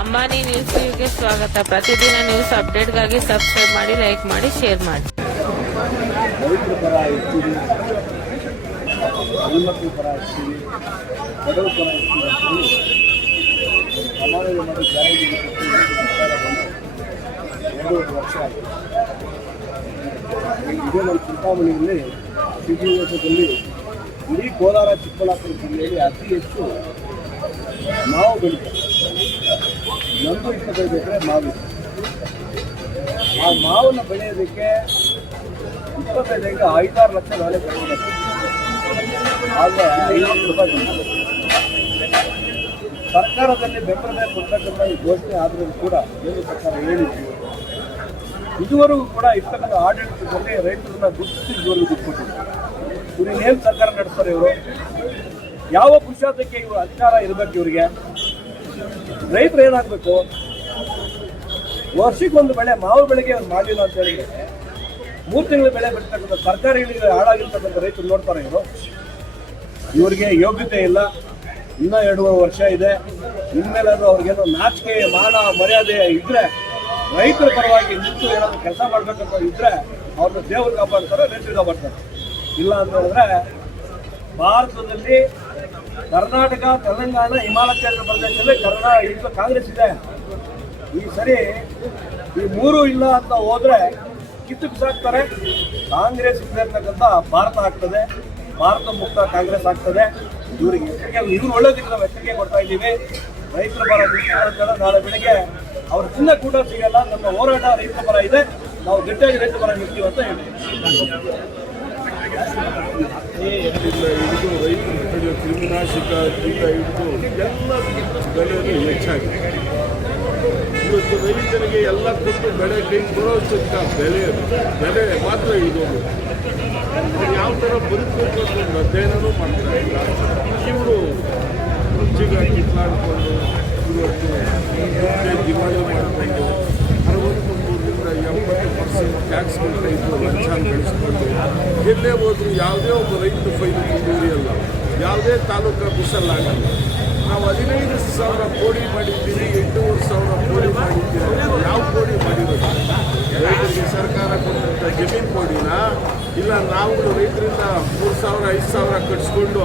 ಅಂಬಾನಿ ನ್ಯೂಸ್ಗೆ ಸ್ವಾಗತ. ಪ್ರತಿದಿನ ನ್ಯೂಸ್ ಅಪ್ಡೇಟ್ಗಾಗಿ ಸಬ್ಸ್ಕ್ರೈಬ್ ಮಾಡಿ, ಲೈಕ್ ಮಾಡಿ, ಶೇರ್ ಮಾಡಿ. ರೈತರ ಪರ ಇರ್ತೀವಿ, ಹೆಣ್ಮಕ್ಳ ಪರ ಇರ್ತೀವಿ, ಬಡವರ ಪರ ಇರ್ತೀವಿ ಅಂತೇಳಿ ಸಮಾಜ ಮತ್ತು ಜಾರಿಗೆ ಸರ್ಕಾರ ಬಂದು 2 ವರ್ಷ ಆಗಿದೆ. ಇದೇ ನಮ್ಮ ಚಿಂತಾಮಣಿಯಲ್ಲಿ ಸಿಟಿಯಲ್ಲಿ ಇಡೀ ಕೋಲಾರ ಚಿಕ್ಕಬಳ್ಳಾಪುರ ಜಿಲ್ಲೆಯಲ್ಲಿ ಅತಿ ಹೆಚ್ಚು ಮಾವು ಬೆಳೀತಾರೆ. ನಮ್ಮದು 25 ಎಕರೆ ಮಾವಿದೆ. ಆ ಮಾವನ್ನು ಬೆಳೆಯೋದಕ್ಕೆ 25 5-6 ಲಕ್ಷ ನಾಳೆ ಬೆಳೆಯಬೇಕು. ಆದರೆ 50 ರೂಪಾಯಿ ಬಂದಿದೆ. ಸರ್ಕಾರದಲ್ಲಿ ಬೆಂಬಲ ಬೆಲೆ ಕೊಡ್ತಕ್ಕಂಥ ಈ ಘೋಷಣೆ ಆದರೂ ಕೂಡ ಕೇಂದ್ರ ಸರ್ಕಾರ ಹೇಳಿದ್ದು ಇದುವರೆಗೂ ಕೂಡ ಇರ್ತಕ್ಕಂಥ ಆಡಳಿತದಲ್ಲಿ ರೈತರನ್ನ ಗುರುತಿಸಿ ಇದುವರೆಗೂ ದುಡ್ಡು ಇವ್ರು ಏನು ಸರ್ಕಾರ ನಡೆಸ್ತಾರೆ? ಇವರು ಯಾವ ಪುರುಷಾರ್ಥಕ್ಕೆ ಇವರು ಅಧಿಕಾರ ಇರಬೇಕು? ಇವರಿಗೆ ರೈತರು ಏನಾಗಬೇಕು? ವರ್ಷಕ್ಕೊಂದು ಬೆಳೆ ಮಾವು ಬೆಳೆಗೆ ಅವ್ರು ಮಾಡಲಿಲ್ಲ ಅಂತ ಹೇಳಿದ್ರೆ 3 ತಿಂಗಳ ಬೆಳೆ ಬೆಳೀತಕ್ಕಂಥ ಸರ್ಕಾರಿಗಳಿಗೆ ಹಾಳಾಗಿರ್ತಕ್ಕಂಥ ರೈತರು ನೋಡ್ತಾರೆ. ಇವರಿಗೆ ಯೋಗ್ಯತೆ ಇಲ್ಲ. ಇನ್ನೂ 2 ವರ್ಷ ಇದೆ. ಇನ್ಮೇಲಾದ್ರೂ ಅವ್ರಿಗೇನೋ ನಾಚಿಕೆ ಮಾನ ಮರ್ಯಾದೆ ಇದ್ರೆ ರೈತರ ಪರವಾಗಿ ನಿಂತು ಏನಾದ್ರು ಕೆಲಸ ಮಾಡ್ಬೇಕಂತ ಇದ್ರೆ ಅವ್ರನ್ನ ದೇವರು ಕಾಪಾಡ್ತಾರೆ, ರೈತರು ಕಾಪಾಡ್ತಾರೆ. ಇಲ್ಲ ಅಂತ ಹೇಳಿದ್ರೆ ಭಾರತದಲ್ಲಿ ಕರ್ನಾಟಕ, ತೆಲಂಗಾಣ, ಹಿಮಾಚಲ ಪ್ರದೇಶದಲ್ಲಿ ಕಾಂಗ್ರೆಸ್ ಇದೆ. ಈ ಸರಿ ಈ 3 ಇಲ್ಲ ಅಂತ ಹೋದ್ರೆ ಕಿತ್ತು ಬಿಸಾಕ್ತಾರೆ. ಕಾಂಗ್ರೆಸ್ ಇರ್ತಕ್ಕಂಥ ಭಾರತ ಆಗ್ತದೆ, ಭಾರತ ಮುಕ್ತ ಕಾಂಗ್ರೆಸ್ ಆಗ್ತದೆ. ಇವ್ರಿಗೆ ಇವ್ರು ಒಳ್ಳೇದಕ್ಕೆ ನಾವು ಎಚ್ಚರಿಕೆ ಕೊಡ್ತಾ ಇದ್ದೀವಿ. ರೈತರ ಪರ ನಿಂತ್ಕೊಳ್ಳೋದಲ್ಲ, ನಾಳೆ ಬೆಳಗ್ಗೆ ಅವ್ರ ಚಿನ್ನ ಕೂಡ ಸಿಗಲ್ಲ. ನಮ್ಮ ಹೋರಾಟ ರೈತರ ಪರ ಇದೆ, ನಾವು ಗಟ್ಟಿಯಾಗಿ ರೈತರ ಪರ ನಿಲ್ತೀವಿ ಅಂತ ಹೇಳ್ತೀವಿ. ಹಿಡಿದು ರೈತರು ಕಡಿಯೋ ಕ್ರಿಮಿನಾಶಕ ಹಿಡಿದು ಎಲ್ಲ ಬೆಲೆಗಳು ಹೆಚ್ಚಾಗಿದೆ. ಇವತ್ತು ರೈತರಿಗೆ ಎಲ್ಲ ಕೊಟ್ಟು ಬೆಳೆ ಕೈ ಬರೋಷ್ಟಕ್ಕ ಬೆಲೆ ಮಾತ್ರ ಹಿಡಿದೋದು. ಯಾವ ಥರ ಬದುಕಬೇಕು ಅಂತ ಅಧ್ಯಯನವೂ ಮಾಡ್ತಾ ಇಲ್ಲ. ಇವರು ರುಚಿಗೆ ಕಿತ್ಲಾಡ್ಕೊಂಡು ಇವತ್ತು ದಿವಾಳಿ ಮಾಡಿಕೊಂಡು 63% ಟ್ಯಾಕ್ಸ್ಗಳ ರೈತರು ಲಂಚ ಗಳಿಸ್ಕೊಂಡು ಎಲ್ಲೇ ಹೋದ್ರು ಯಾವುದೇ ಒಬ್ಬ ರೈತ ಫೈಲು ಮುಂದುವರಿಯಲ್ಲ. ಯಾವುದೇ ತಾಲೂಕು ಆಫೀಸಲ್ಲಾಗಲ್ಲ. ನಾವು 15,000 ಕೋಡಿ ಮಾಡಿದ್ದೀವಿ, 8,500 ಕೋಡಿ ಮಾಡಿದ್ದೀವಿ. ಯಾವ ಕೋಡಿ ಮಾಡಿರೋದು? ರೈತರಿಗೆ ಸರ್ಕಾರ ಕೊಟ್ಟಂಥ ಜಮೀನು ಕೋಡಿನ ಇಲ್ಲ ನಾವು ರೈತರಿಂದ 3,000 5,000 ಕಟ್ಸ್ಕೊಂಡು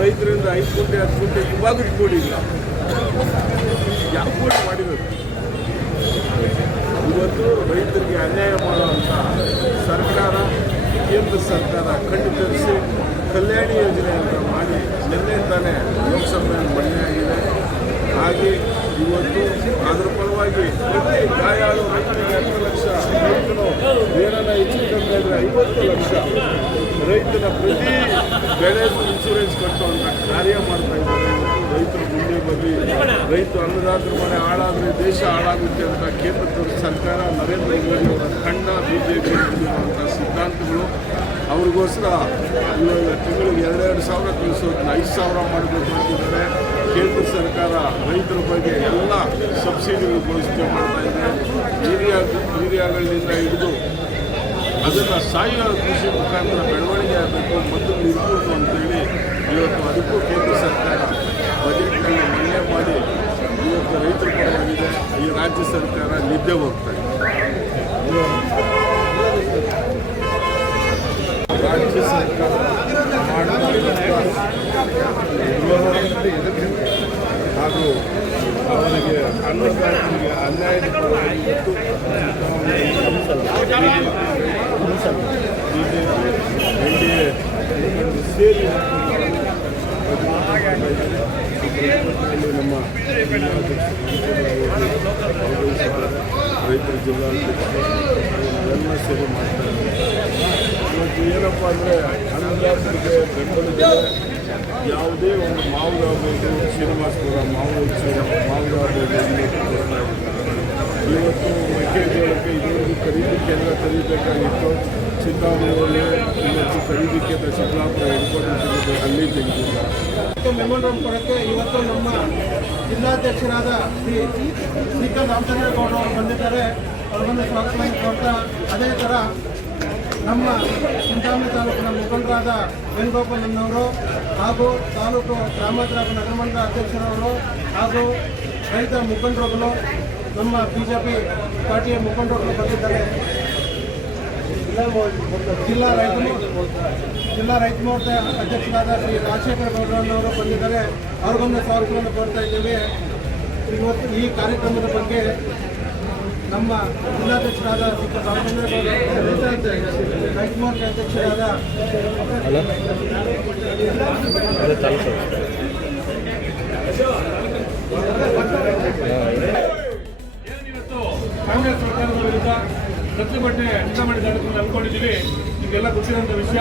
ರೈತರಿಂದ 5 ಗುಂಟೆ 10 ಗುಂಟೆ ಇವಾಗ ಕೊಡಿಲ್ಲ. ಯಾವ ಕೋಡಿ ಮಾಡಿರೋದು? ಇವತ್ತು ರೈತರಿಗೆ ಅನ್ಯಾಯ ಮಾಡುವಂಥ ಸರ್ಕಾರ, ಕೇಂದ್ರ ಸರ್ಕಾರ ಕಣ್ಣು ತರಿಸಿ ಕಲ್ಯಾಣಿ ಯೋಜನೆ ಅಂತ ಮಾಡಿ ನಿನ್ನೆ ತಾನೇ ಲೋಕಸಭೆಯಲ್ಲಿ ಮಂಡನೆಯಾಗಿದೆ. ಹಾಗೆ ಇವತ್ತು ಅದರ ಪರವಾಗಿ ಪ್ರತಿ ಗಾಯಾಳು ರೈತರಿಗೆ 10 ಲಕ್ಷ, ರೈತನು ಏನನ್ನ ಹೆಚ್ಚು ಕಮ್ಮಿ ಅಂದರೆ 50 ಲಕ್ಷ ರೈತನ ಪ್ರತಿ ಬೆಳೆ ಇನ್ಶೂರೆನ್ಸ್ ಕಟ್ಟುವಂಥ ಕಾರ್ಯ ಮಾಡ್ತಾ ಇದ್ದಾರೆ. ರೈತರು ಮುಂದೆ ಬರಲಿ. ರೈತ ಅನ್ನದಾತರ ಮನೆ ಹಾಳಾದರೆ ದೇಶ ಹಾಳಾಗುತ್ತೆ ಅಂತ ಕೇಂದ್ರ ಸರ್ಕಾರ ನರೇಂದ್ರ ಮೋದಿ ಅವರ ತಂಡ ಬಿಜೆಪಿ ಹೊಂದಿರುವಂಥ ಸಿದ್ಧಾಂತಗಳು. ಅವ್ರಿಗೋಸ್ಕರ ಇವಾಗ ತಿಂಗಳಿಗೆ 2,000 ಕಳಿಸೋದನ್ನ 5,000 ಮಾಡಬೇಕು ಅಂತಿದ್ದಾರೆ. ಕೇಂದ್ರ ಸರ್ಕಾರ ರೈತರ ಬಗ್ಗೆ ಎಲ್ಲ ಸಬ್ಸಿಡಿಗಳು ಘೋಷಣೆ ಮಾಡ್ತಾ ಇದೆ. ಯೂರಿಯಾಗಳಿಂದ ಹಿಡಿದು ಅದನ್ನು ಸಾವಯವ ಕೃಷಿ ಮುಖಾಂತರ ಬೆಳವಣಿಗೆ ಆಗಬೇಕು, ಮದ್ದನ್ನು ಇರಬೇಕು ಅಂತೇಳಿ ಇವತ್ತು ಅದಕ್ಕೂ ಕೇಂದ್ರ ಸರ್ಕಾರ ಬಜೆಟ್ನಲ್ಲಿ ಮಂಡನೆ ಮಾಡಿ ಇವತ್ತು ರೈತರ ಪರವಾಗಿದೆ. ಈ ರಾಜ್ಯ ಸರ್ಕಾರ ನಿದ್ದೆ ಹೋಗ್ತಾ ಇದೆ. ರಾಜ್ಯ ಸರ್ಕಾರ ಹಾಗೂ ಅವರಿಗೆ ಅನ್ನದಾತರಿಗೆ ಅನ್ಯಾಯದ ಪರವಾಗಿ NDA ಸೇರಿ ನಮ್ಮ ರೈತರ ಜಿಲ್ಲಾಧ್ಯಕ್ಷರು ಎಲ್ಲ ಸೇರಿ ಮಾಡ್ತಾರೆ. ಇವತ್ತು ಏನಪ್ಪ ಅಂದರೆ ಅನ್ನದಾತರಿಗೆ ಬೆಂಬಲಿಗೆ ಯಾವುದೇ ಒಂದು ಮಾವುಗಾಗಬಹುದು, ಶ್ರೀನಿವಾಸಪುರ ಮಾವು ಮಾವುಗಾಗಬಹುದು. ಇವತ್ತು ಮೆಕ್ಕೆಜೋಳಕ್ಕೆ ಇದುವರೆಗೂ ಖರೀದಿ ಕೇಂದ್ರ ತೆರೀಬೇಕಾಗಿತ್ತು. ಚಿಂತಾಮಣಿಯಲ್ಲಿ ಇವತ್ತು ಖರೀದಿ ಕೇಂದ್ರ ಚಿಕ್ಕಬಳ್ಳಾಪುರ ಹಿಡ್ಕೊಂಡು ಅಲ್ಲಿ ತೆಗೆದಿಲ್ಲ. ಮೆಮೊರಂಡಮ್ ಕೊಡೋಕ್ಕೆ ಇವತ್ತು ನಮ್ಮ ಜಿಲ್ಲಾಧ್ಯಕ್ಷರಾದ ಶ್ರೀಕಾಂತ್ ರಾಮಚಂದ್ರೇಗೌಡರು ಬಂದಿದ್ದಾರೆ. ಅವ್ರ ಬಂದು ಸ್ವಾಗತ ಕೊಡ್ತಾ, ಅದೇ ಥರ ನಮ್ಮ ಚಿಂತಾಮಣಿ ತಾಲೂಕಿನ ಮುಖಂಡರಾದ ವೇಣುಗೋಪಾಲನವರು ಹಾಗೂ ತಾಲೂಕು ಗ್ರಾಮಾಂತರ ನಗರ ಮಂಡಲ ಅಧ್ಯಕ್ಷರವರು ಹಾಗೂ ರೈತ ಮುಖಂಡರುಗಳು ನಮ್ಮ ಬಿಜೆಪಿ ಪಾರ್ಟಿಯ ಮುಖಂಡರುಗಳು ಬಂದಿದ್ದಾರೆ. ಜಿಲ್ಲಾ ರೈತ ಮೋರ್ಚಾ ಅಧ್ಯಕ್ಷರಾದ ಶ್ರೀ ರಾಜಶೇಖರ ಗೌಡರವರು ಬಂದಿದ್ದಾರೆ. ಅವ್ರಿಗೊಂದು ಸ್ವಾಗತವನ್ನು ಕೋರ್ತಾ ಇದ್ದೇವೆ. ಇವತ್ತು ಈ ಕಾರ್ಯಕ್ರಮದ ಬಗ್ಗೆ ನಮ್ಮ ಜಿಲ್ಲಾಧ್ಯಕ್ಷರಾದ ರೈತ ಮೋರ್ಚಾ ಅಧ್ಯಕ್ಷರಾದ ಕಾಂಗ್ರೆಸ್ ಸರ್ಕಾರದ ವಿರುದ್ಧ ಪ್ರತಿಭಟನೆ ಚಿಂತಾಮಣಿ ತಾಲೂಕಿನಲ್ಲಿ ಹಮ್ಮಿಕೊಂಡಿದ್ದೀವಿ. ನಿಮಗೆಲ್ಲ ಗೊತ್ತಿರುವಂಥ ವಿಷಯ.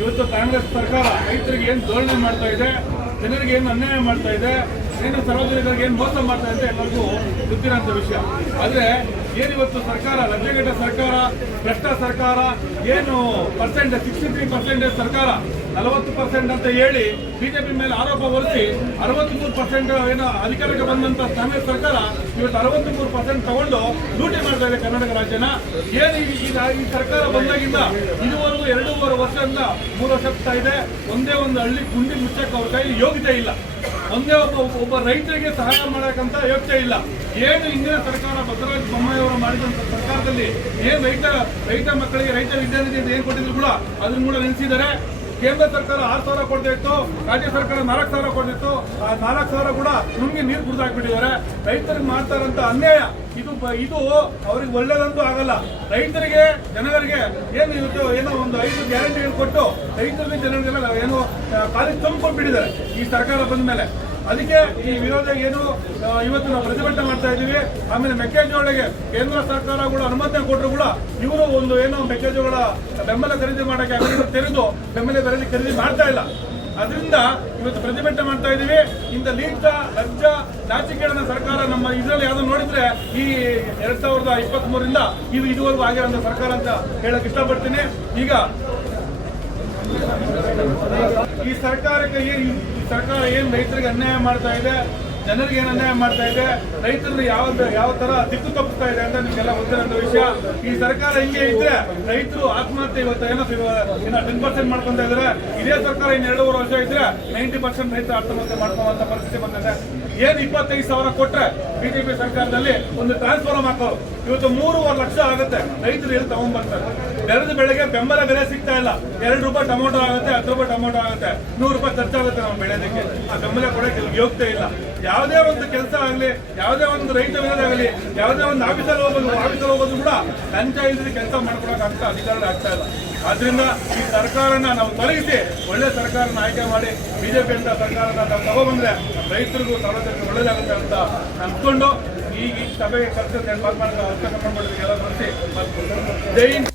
ಇವತ್ತು ಕಾಂಗ್ರೆಸ್ ಸರ್ಕಾರ ರೈತರಿಗೆ ಏನು ಧೋರಣೆ ಮಾಡ್ತಾ ಇದೆ, ಜನರಿಗೆ ಏನು ಅನ್ಯಾಯ ಮಾಡ್ತಾ ಇದೆ, ಏನು ಸಾರ್ವಜನಿಕರಿಗೆ ಏನು ಮೋಸ ಮಾಡ್ತಾ ಇದೆ ಎಲ್ಲರಿಗೂ ಗೊತ್ತಿರೋಂಥ ವಿಷಯ. ಆದರೆ ಏನಿವತ್ತು ಸರ್ಕಾರ ಲಜ್ಜೆಗೆಟ್ಟ ಸರ್ಕಾರ, ಭ್ರಷ್ಟ ಸರ್ಕಾರ, ಏನು 63% ಸರ್ಕಾರ 40% ಅಂತ ಹೇಳಿ ಬಿಜೆಪಿ ಮೇಲೆ ಆರೋಪ ಹೊರಿಸಿ 63% ಏನೋ ಅಧಿಕಾರಕ್ಕೆ ಬಂದಂತ ಕಾಂಗ್ರೆಸ್ ಸರ್ಕಾರ ಇವತ್ತು 63% ತಗೊಂಡು ಲೂಟಿ ಮಾಡ್ತಾ ಇದೆ ಕರ್ನಾಟಕ ರಾಜ್ಯನ. ಏನು ಈ ಸರ್ಕಾರ ಬಂದಾಗಿಂದ ಇದುವರೆಗೂ 2.5 ವರ್ಷದಿಂದ 3 ವರ್ಷ ಆಗ್ತಾ ಇದೆ. ಒಂದೇ ಒಂದು ಹಳ್ಳಿ ಗುಂಡಿ ಮುಚ್ಚಕ್ಕೆ ಅವ್ರ ಕೈಲಿ ಯೋಗ್ಯತೆ ಇಲ್ಲ. ಒಂದೇ ಒಬ್ಬ ರೈತರಿಗೆ ಸಹಾಯ ಮಾಡಕ್ಕಂತ ಯೋಗ್ಯತೆ ಇಲ್ಲ. ಏನು ಹಿಂದಿನ ಸರ್ಕಾರ ಬಸವರಾಜ ಬೊಮ್ಮಾಯಿ ಅವರು ಮಾಡಿದಂತ ಸರ್ಕಾರದಲ್ಲಿ ಏನು ರೈತ ಮಕ್ಕಳಿಗೆ ರೈತ ವಿದ್ಯಾನಿಧಿ ಅಂತ ಏನು ಕೊಟ್ಟಿದ್ರು ಕೂಡ ಅದನ್ನ ಕೂಡ ನಿಲ್ಲಿಸಿದ್ದಾರೆ. ಕೇಂದ್ರ ಸರ್ಕಾರ 6,000 ಕೊಡ್ತಾ ಇತ್ತು, ರಾಜ್ಯ ಸರ್ಕಾರ 4,000 ಕೊಡ್ತಿತ್ತು. ಆ 4,000 ಕೂಡ ನುಂಗಿ ನೀರು ಕುಡಿದಾಕ್ಬಿಟ್ಟಿದ್ದಾರೆ. ರೈತರಿಗೆ ಮಾಡ್ತಾರಂತ ಅನ್ಯಾಯ ಇದು ಅವ್ರಿಗೆ ಒಳ್ಳೇದಂತೂ ಆಗಲ್ಲ. ರೈತರಿಗೆ ಜನರಿಗೆ ಏನು ಇವತ್ತು ಏನೋ ಒಂದು 5 ಗ್ಯಾರಂಟಿಗಳು ಕೊಟ್ಟು ರೈತರಿಗೆ ಜನರಿಗೆಲ್ಲ ಏನೋ ಕಾಲೇಜ್ ತುಂಬಿಕೊಂಡಿದ್ದಾರೆ ಈ ಸರ್ಕಾರ ಬಂದ ಮೇಲೆ. ಅದಕ್ಕೆ ಈ ವಿರೋಧ ಏನು ಇವತ್ತು ನಾವು ಪ್ರತಿಭಟನೆ ಮಾಡ್ತಾ ಇದ್ದೀವಿ. ಆಮೇಲೆ ಮೆಕ್ಕೆಜೋಳಗೆ ಕೇಂದ್ರ ಸರ್ಕಾರ ಕೂಡ ಅನುಮತಿ ಕೊಟ್ಟರು ಕೂಡ ಇವರು ಒಂದು ಏನೋ ಮೆಕ್ಕೆಜೋಳ ಬೆಂಬಲ ಖರೀದಿ ಮಾಡೋಕ್ಕೆ ಅಂಗಡಿ ತೆರೆದು ಬೆಂಬಲ ಖರೀದಿ ಮಾಡ್ತಾ ಇಲ್ಲ. ಅದರಿಂದ ಇವತ್ತು ಪ್ರತಿಭಟನೆ ಮಾಡ್ತಾ ಇದ್ದೀವಿ. ಇಂಥ ಲಜ್ಜ ನಾಚಿಕೆರಣ ಸರ್ಕಾರ ನಮ್ಮ ಇದರಲ್ಲಿ ಯಾವ್ದು ನೋಡಿದ್ರೆ ಈ 2023ರಿಂದ ಇದುವರೆಗೂ ಆಗಿರೋ ಸರ್ಕಾರ ಅಂತ ಹೇಳಕ್ ಇಷ್ಟಪಡ್ತೀನಿ. ಈಗ ಈ ಸರ್ಕಾರಕ್ಕೆ ಸರ್ಕಾರ ಏನ್ ರೈತರಿಗೆ ಅನ್ಯಾಯ ಮಾಡ್ತಾ ಇದೆ, ಜನರಿಗೆ ಏನು ಅನ್ಯಾಯ ಮಾಡ್ತಾ ಇದೆ, ರೈತರನ್ನು ಯಾವ ತರ ದಿಕ್ಕು ತಪ್ಪಿಸ್ತಾ ಇದೆ ಅಂತ ನಿಮ್ಗೆಲ್ಲ ಗೊತ್ತಿರೋ ವಿಷಯ. ಈ ಸರ್ಕಾರ ಹಿಂಗೆ ಇದ್ರೆ ರೈತರು ಆತ್ಮಹತ್ಯೆ ಇವತ್ತು ಏನೋ 10% ಮಾಡ್ಕೊಂತ ಇದ್ದಾರೆ. ಇದೇ ಸರ್ಕಾರ ಇನ್ನು 2.5 ವರ್ಷ ಇದ್ರೆ 90% ರೈತರು ಆತ್ಮಹತ್ಯೆ ಮಾಡ್ಕೊಳ್ಳುವಂತ ಪರಿಸ್ಥಿತಿ ಬಂದಿದೆ. ಏನು 25,000 ಕೊಟ್ರೆ ಬಿಜೆಪಿ ಸರ್ಕಾರದಲ್ಲಿ ಒಂದು ಟ್ರಾನ್ಸ್ಫಾರ್ಮ್ ಹಾಕೋರು ಇವತ್ತು 3.5 ಲಕ್ಷ ಆಗುತ್ತೆ. ರೈತರು ಎಲ್ಲಿ ತಗೊಂಡ್ಬರ್ತಾರೆ? ಬೆಳೆದ ಬೆಳೆಗೆ ಬೆಂಬಲ ಬೆಲೆ ಸಿಗ್ತಾ ಇಲ್ಲ. 2 ರೂಪಾಯಿ ಟೊಮೊಟೊ ಆಗುತ್ತೆ, 10 ರೂಪಾಯಿ ಟೊಮೊಟೊ ಆಗುತ್ತೆ, 100 ರೂಪಾಯಿ ಖರ್ಚಾಗುತ್ತೆ ನಾವು ಬೆಳೆಯೋದಕ್ಕೆ. ಆ ಬೆಂಬಲ ಕೊಡೋಕೆ ಯೋಗ್ಯತೆ ಇಲ್ಲ. ಯಾವುದೇ ಒಂದು ಕೆಲಸ ಆಗಲಿ, ಯಾವುದೇ ಒಂದು ರೈತ ವಿರೋಧ ಆಗಲಿ, ಯಾವುದೇ ಒಂದು ಆಫೀಸಲ್ಲಿ ಹೋಗೋದು ಕೂಡ ಲಂಚ ಇಲ್ಲದೆ ಕೆಲಸ ಮಾಡ್ಕೊಳಕ್ಕಾಗ್ತಾ ಅಧಿಕಾರ ಆಗ್ತಾ ಇಲ್ಲ. ಆದ್ರಿಂದ ಈ ಸರ್ಕಾರನ ನಾವು ತೊಲಗಿಸಿ ಒಳ್ಳೆ ಸರ್ಕಾರನ ಆಯ್ಕೆ ಮಾಡಿ ಬಿಜೆಪಿ ಅಂತ ಸರ್ಕಾರನ ನಾವು ತಗೊಬಂದ್ರೆ ರೈತರಿಗೂ ಸಾರ್ವಜನಿಕರಿಗೂ ಒಳ್ಳೇದಾಗುತ್ತೆ ಅಂತ ಅಂದ್ಕೊಂಡು ಈ ಸಭೆಗೆ ಕರೆಸಿ ಮಾತನಾಡೋ ಅವಕಾಶ ಮಾಡ್ಕೊಳ್ಳೋದಕ್ಕೆ ಎಲ್ಲ ಬರೆಸಿ ಜೈ ಹಿಂದ್.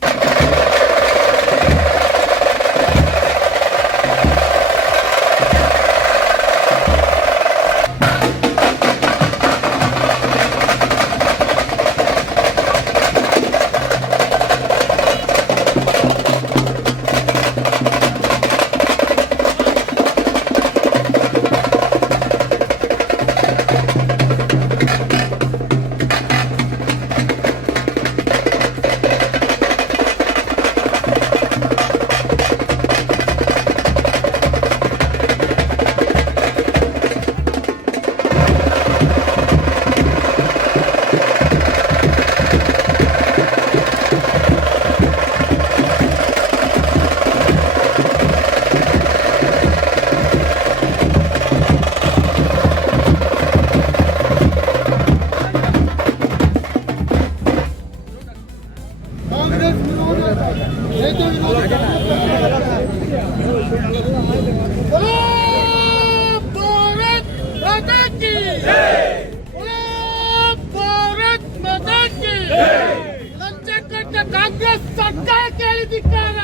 कांग्रेस सरकार केळिदिक्कार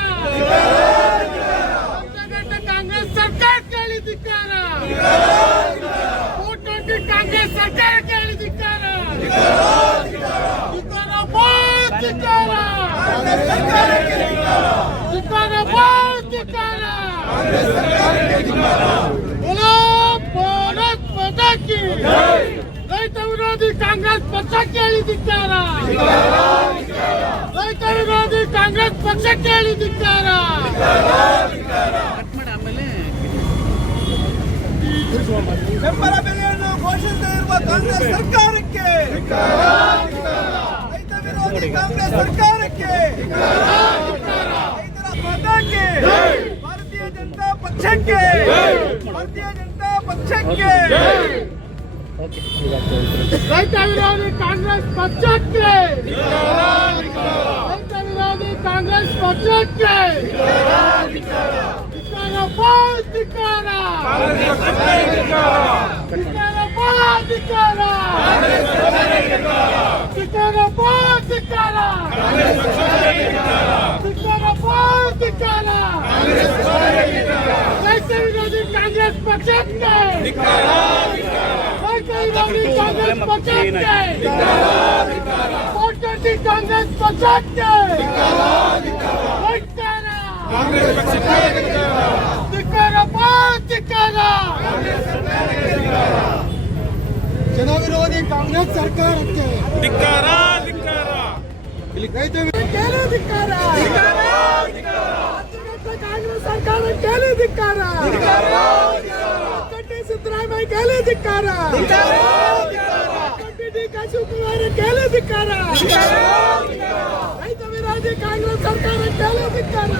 कांग्रेस सरकार केळिदिक्कार 420 कांग्रेस सरकार केळिदिक्कार बोलो भारत माता की रैत विरोधी ಕಾಂಗ್ರೆಸ್ ಪಕ್ಷಕ್ಕೆ ಹೇಳಿದಿದ್ದಾರ ರೈತ ವಿರೋಧಿ ಕಾಂಗ್ರೆಸ್ ಪಕ್ಷಕ್ಕೆ ಹೇಳಿದಿದ್ದಾರ ಬೆಂಬಲ ಬೆಲೆಯನ್ನು ಘೋಷಿಸದೇ ಇರುವ ಕಾಂಗ್ರೆಸ್ ಸರ್ಕಾರಕ್ಕೆ, ರೈತ ವಿರೋಧಿ ಕಾಂಗ್ರೆಸ್ ಸರ್ಕಾರಕ್ಕೆ, ರೈತರ ಮತಕ್ಕೆ, ಭಾರತೀಯ ಜನತಾ ಪಕ್ಷಕ್ಕೆ, ಭಾರತೀಯ ಜನತಾ ಪಕ್ಷಕ್ಕೆ, ರೈತ ವಿರೋಧಿ ಕಾಂಗ್ರೆಸ್ ಪಕ್ಷಕ್ಕೆ, ರೈತ ವಿರೋಧಿ ಕಾಂಗ್ರೆಸ್ ಪಕ್ಷಕ್ಕೆ ಧಿಕ್ಕಾರ, ರೈತ ವಿರೋಧಿ ಕಾಂಗ್ರೆಸ್ ಪಕ್ಷಕ್ಕೆ, ರೈತ ವಿರೋಧಿ ಕಾಂಗ್ರೆಸ್ ಪಕ್ಷಕ್ಕೆ, ಕೋಟಿ ಕಾಂಗ್ರೆಸ್ ಪಕ್ಷಕ್ಕೆ ಜನ ವಿರೋಧಿ ಕಾಂಗ್ರೆಸ್ ಸರ್ಕಾರಕ್ಕೆ ರೈತ ಧಿಕ್ಕಾರ, ಕಾಂಗ್ರೆಸ್ ಸರ್ಕಾರಕ್ಕೆ ಧಿಕ್ಕಾರ, ಕಟ್ಟಿ ಸಿದ್ದರಾಮಯ್ಯ ಧಿಕ್ಕಾರ, ಕಟ್ಟಿ ಡಿ ಕೆ ಶಿವಕುಮಾರಕ್ಕೆ ಧಿಕ್ಕಾರ, ರೈತ ವಿರೋಧಿ ಕಾಂಗ್ರೆಸ್ ಸರ್ಕಾರಕ್ಕೆ ಧಿಕ್ಕಾರ,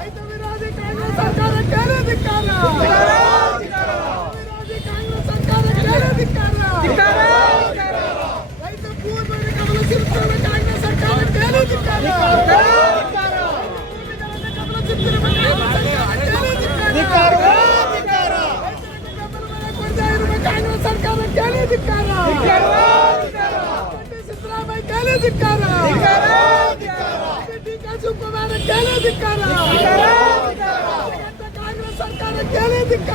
ರೈತ ವಿರೋಧಿ ಕಾಂಗ್ರೆಸ್ ಸರ್ಕಾರಕ್ಕೆ ಧಿಕ್ಕಾರ, ವಿರೋಧಿ ಕಾಂಗ್ರೆಸ್ ಸರ್ಕಾರಕ್ಕೆ ಧಿಕ್ಕಾರ, ರೈತ ಪೂರ್ವಕ್ಕೆ ಗಮನಿಸಿರುತ್ತಿರುವ ಕಾಂಗ್ರೆಸ್ ಸರ್ಕಾರಕ್ಕೆ ಧಿಕ್ಕಾರ, ಕಾಂಗ್ರೆಸ್ ಸರ್ಕಾರಕ್ಕೆ ಧಿಕ್ಕಾರ, ಸಿದ್ದರಾಮಯ್ಯ ಧಿಕ್ಕಾರ, ಡಿ ಕೆ ಶಿವಕುಮಾರಕ್ಕೆ ಧಿಕ್ಕಾರ, ಕಾಂಗ್ರೆಸ್ ಸರ್ಕಾರಕ್ಕೆ ಧಿಕ್ಕಾರ,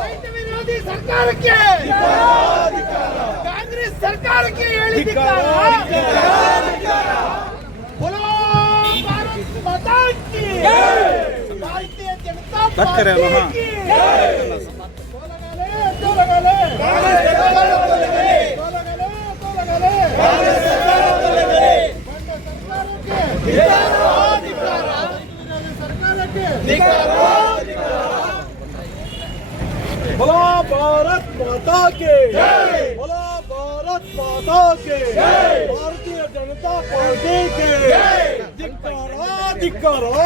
ರೈತ ವಿರೋಧಿ ಸರ್ಕಾರಕ್ಕೆ, ಕಾಂಗ್ರೆಸ್ ಸರ್ಕಾರಕ್ಕೆ ಹೇಳಿದ್ದಾರೆ ಭಾರತ್ ಮಾತಾ ಕಿ, ಭಾರತೀಯ ಜನತಾ ಪಾರ್ಟಿ बोलो भारत माता के, बोलो भारत माता के, भारतीय जनता पार्टी के धिक्कारा, धिक्कारा,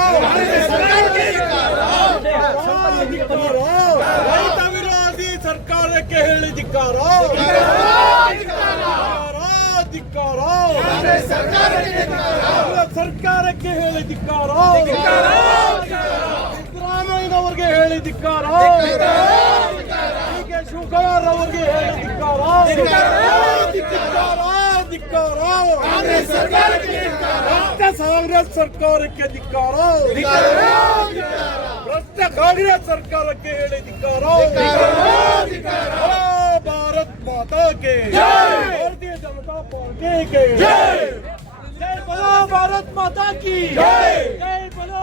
ರೈತ ವಿರೋಧಿ ಸರ್ಕಾರಕ್ಕೆ ಹೇಳಿ ಧಿಕ್ಕಾರ, ಧಿಕ್ಕಾರ, ಸರ್ಕಾರಕ್ಕೆ ಹೇಳಿ ಧಿಕ್ಕಾರ, ಸಿದ್ದರಾಮಯ್ಯನವರಿಗೆ ಹೇಳಿ ಧಿಕ್ಕಾರ, ಡಿ ಕೆ ಶಿವಕುಮಾರ್ ಅವರಿಗೆ ಹೇಳಿ ಧಿಕ್ಕಾರ, ಧಿಕ್ಕಾರ, ಕಾಂಗ್ರೆಸ್ ಸರ್ಕಾರಕ್ಕೆ ಧಿಕ್ಕಾರ, ಭ್ರಷ್ಟ ಕಾಂಗ್ರೆಸ್ ಸರ್ಕಾರಕ್ಕೆ ಹೇಳಿ ಧಿಕ್ಕಾರ, ಭಾರತ್ ಮಾತಾ ಕೆ, ಭಾರತೀಯ ಜನತಾ ಪಾರ್ಟಿ ಕೆ ಜೈ, बोलो भारत माता की जय, बोलो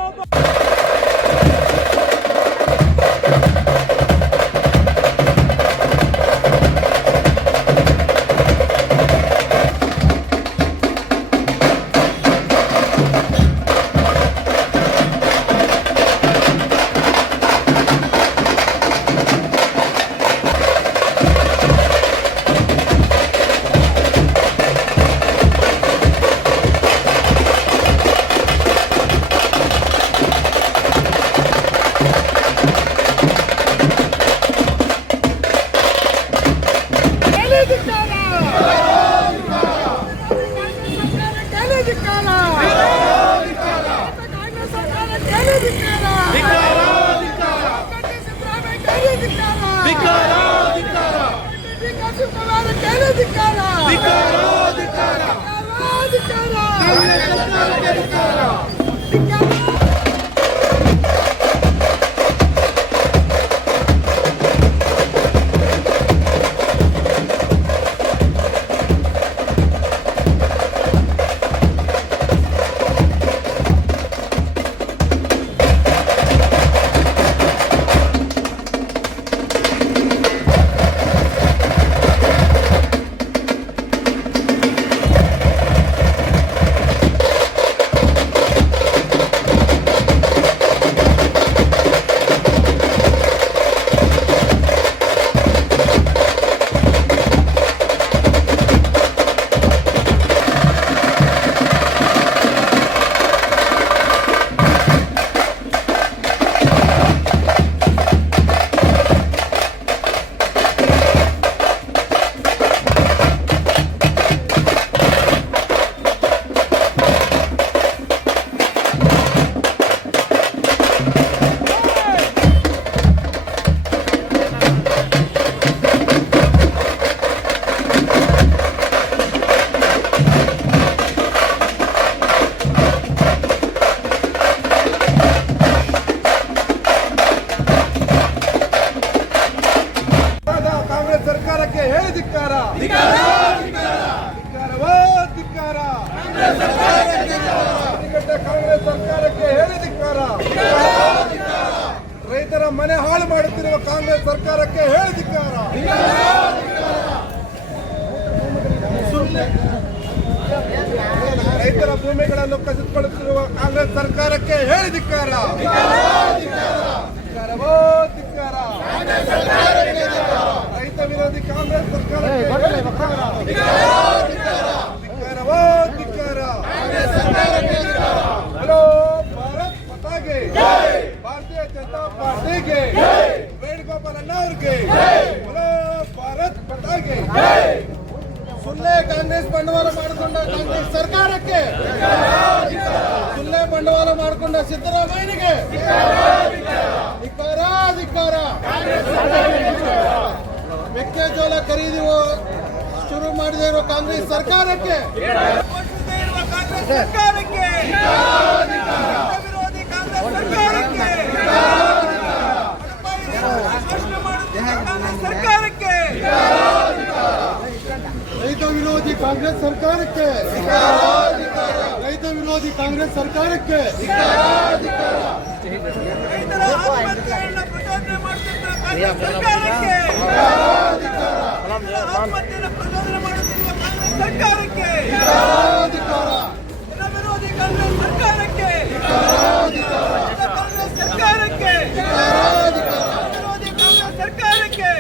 ಮನೆ ಹಾಳು ಮಾಡುತ್ತಿರುವ ಕಾಂಗ್ರೆಸ್ ಸರ್ಕಾರಕ್ಕೆ ಹೇಳಿ ಧಿಕ್ಕಾರ. ರೈತರ ಭೂಮಿಗಳನ್ನು ಕಸಿದುಕೊಳ್ಳುತ್ತಿರುವ ಕಾಂಗ್ರೆಸ್ ಸರ್ಕಾರಕ್ಕೆ ಹೇಳಿ ಧಿಕ್ಕಾರ. ಧಿಕ್ಕಾರವೋ ಧಿಕ್ಕಾರ. ರೈತ ವಿರೋಧಿ ಕಾಂಗ್ರೆಸ್ ಸರ್ಕಾರಕ್ಕೆ ಧಿಕ್ಕಾರವೋ ಧಿಕ್ಕಾರ. ಹಲೋ ಭಾರತ್ ಮಾತಾಗೆ, ಭಾರತೀಯ ಜನತಾ ಪಾರ್ಟಿಗೆ, ವೇಣುಗೋಪಾಲ್ ಅಣ್ಣ ಅವ್ರಿಗೆ ಹಲೋ ಭಾರತ್ ಮಾತಾಗೆ. ಸುಳ್ಳೆ ಕಾಂಗ್ರೆಸ್ ಬಂಡವಾಳ ಮಾಡಿಕೊಂಡ ಕಾಂಗ್ರೆಸ್ ಸರ್ಕಾರಕ್ಕೆ, ಸುಳ್ಳೆ ಬಂಡವಾಳ ಮಾಡಿಕೊಂಡ ಸಿದ್ದರಾಮಯ್ಯನಿಗೆ ಧಿಕ್ಕಾರ ಧಿಕ್ಕಾರ. ಮೆಕ್ಕೆಜೋಳ ಖರೀದಿ ಶುರು ಮಾಡದೇ ಇರೋ ಕಾಂಗ್ರೆಸ್ ಸರ್ಕಾರಕ್ಕೆ, ಸರ್ಕಾರಕ್ಕೆ ವಿರೋಧಿ ಕಾಂಗ್ರೆಸ್ ಸರ್ಕಾರಕ್ಕೆ ಸರ್ಕಾರಕ್ಕೆ ರೈತ ವಿರೋಧಿ ಕಾಂಗ್ರೆಸ್ ಸರ್ಕಾರಕ್ಕೆ, ರೈತ ವಿರೋಧಿ ಕಾಂಗ್ರೆಸ್ ಸರ್ಕಾರಕ್ಕೆ, ರೈತರ ಆತ್ಮಹತ್ಯೆಯನ್ನು ಪ್ರಚೋದನೆ ಮಾಡುತ್ತಿರುವ ಕಾಂಗ್ರೆಸ್ ಸರ್ಕಾರಕ್ಕೆ, ಆತ್ಮಹತ್ಯೆಯನ್ನು ಪ್ರಚೋದನೆ ಮಾಡುತ್ತಿರುವ ಕಾಂಗ್ರೆಸ್ ಸರ್ಕಾರಕ್ಕೆ, ಜನ ವಿರೋಧಿ ಕಾಂಗ್ರೆಸ್ ಸರ್ಕಾರಕ್ಕೆ, ಕಾಂಗ್ರೆಸ್ ಸರ್ಕಾರಕ್ಕೆ, ವಿರೋಧಿ ಕಾಂಗ್ರೆಸ್ ಸರ್ಕಾರಕ್ಕೆ,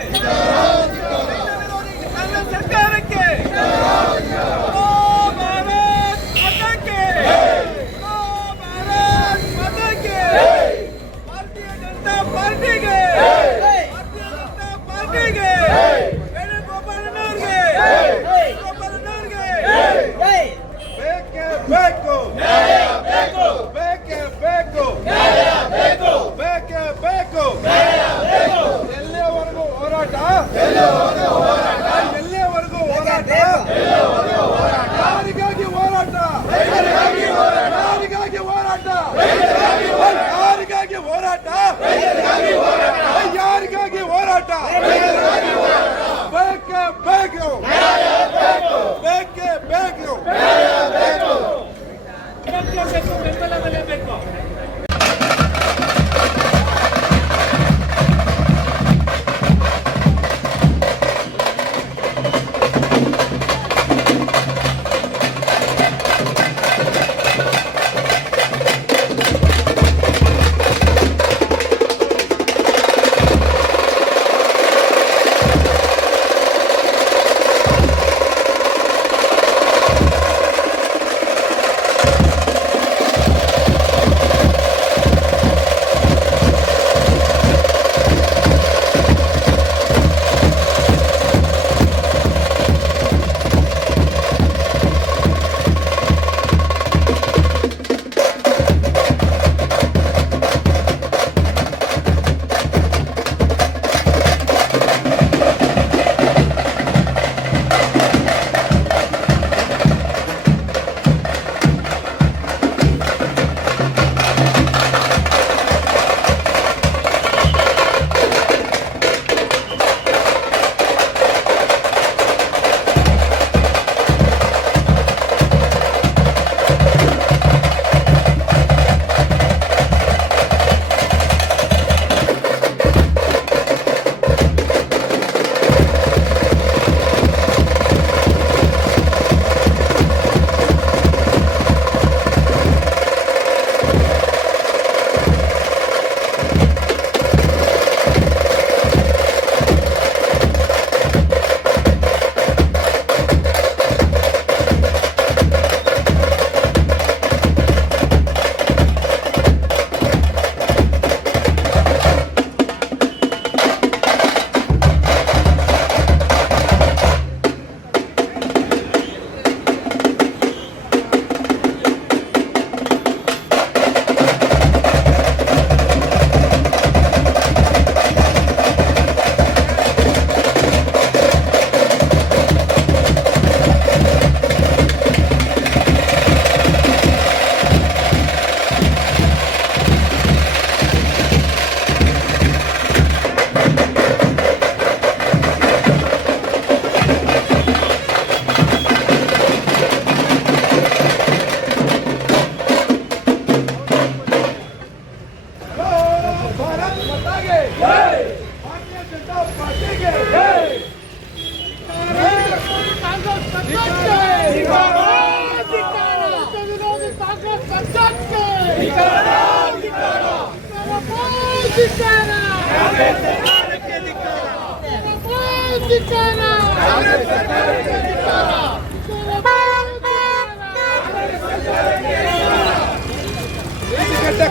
ರೈತ ವಿರೋಧಿ ಕಾಂಗ್ರೆಸ್ ಸರ್ಕಾರಕ್ಕೆ, ಓ ಭಾರತ್ ಮಾತಾಕ್ಕೆ, ಓ ಭಾರತ್ ಮಾತಾಕ್ಕೆ, ಭಾರತೀಯ ಜನತಾ ಪಾರ್ಟಿಗೆ, ಭಾರತೀಯ ಜನತಾ ಪಾರ್ಟಿಗೆ, ವೇಣುಗೋಪಾಲನವ್ರಿಗೆ, ವೇಣುಗೋಪಾಲನವ್ರಿಗೆ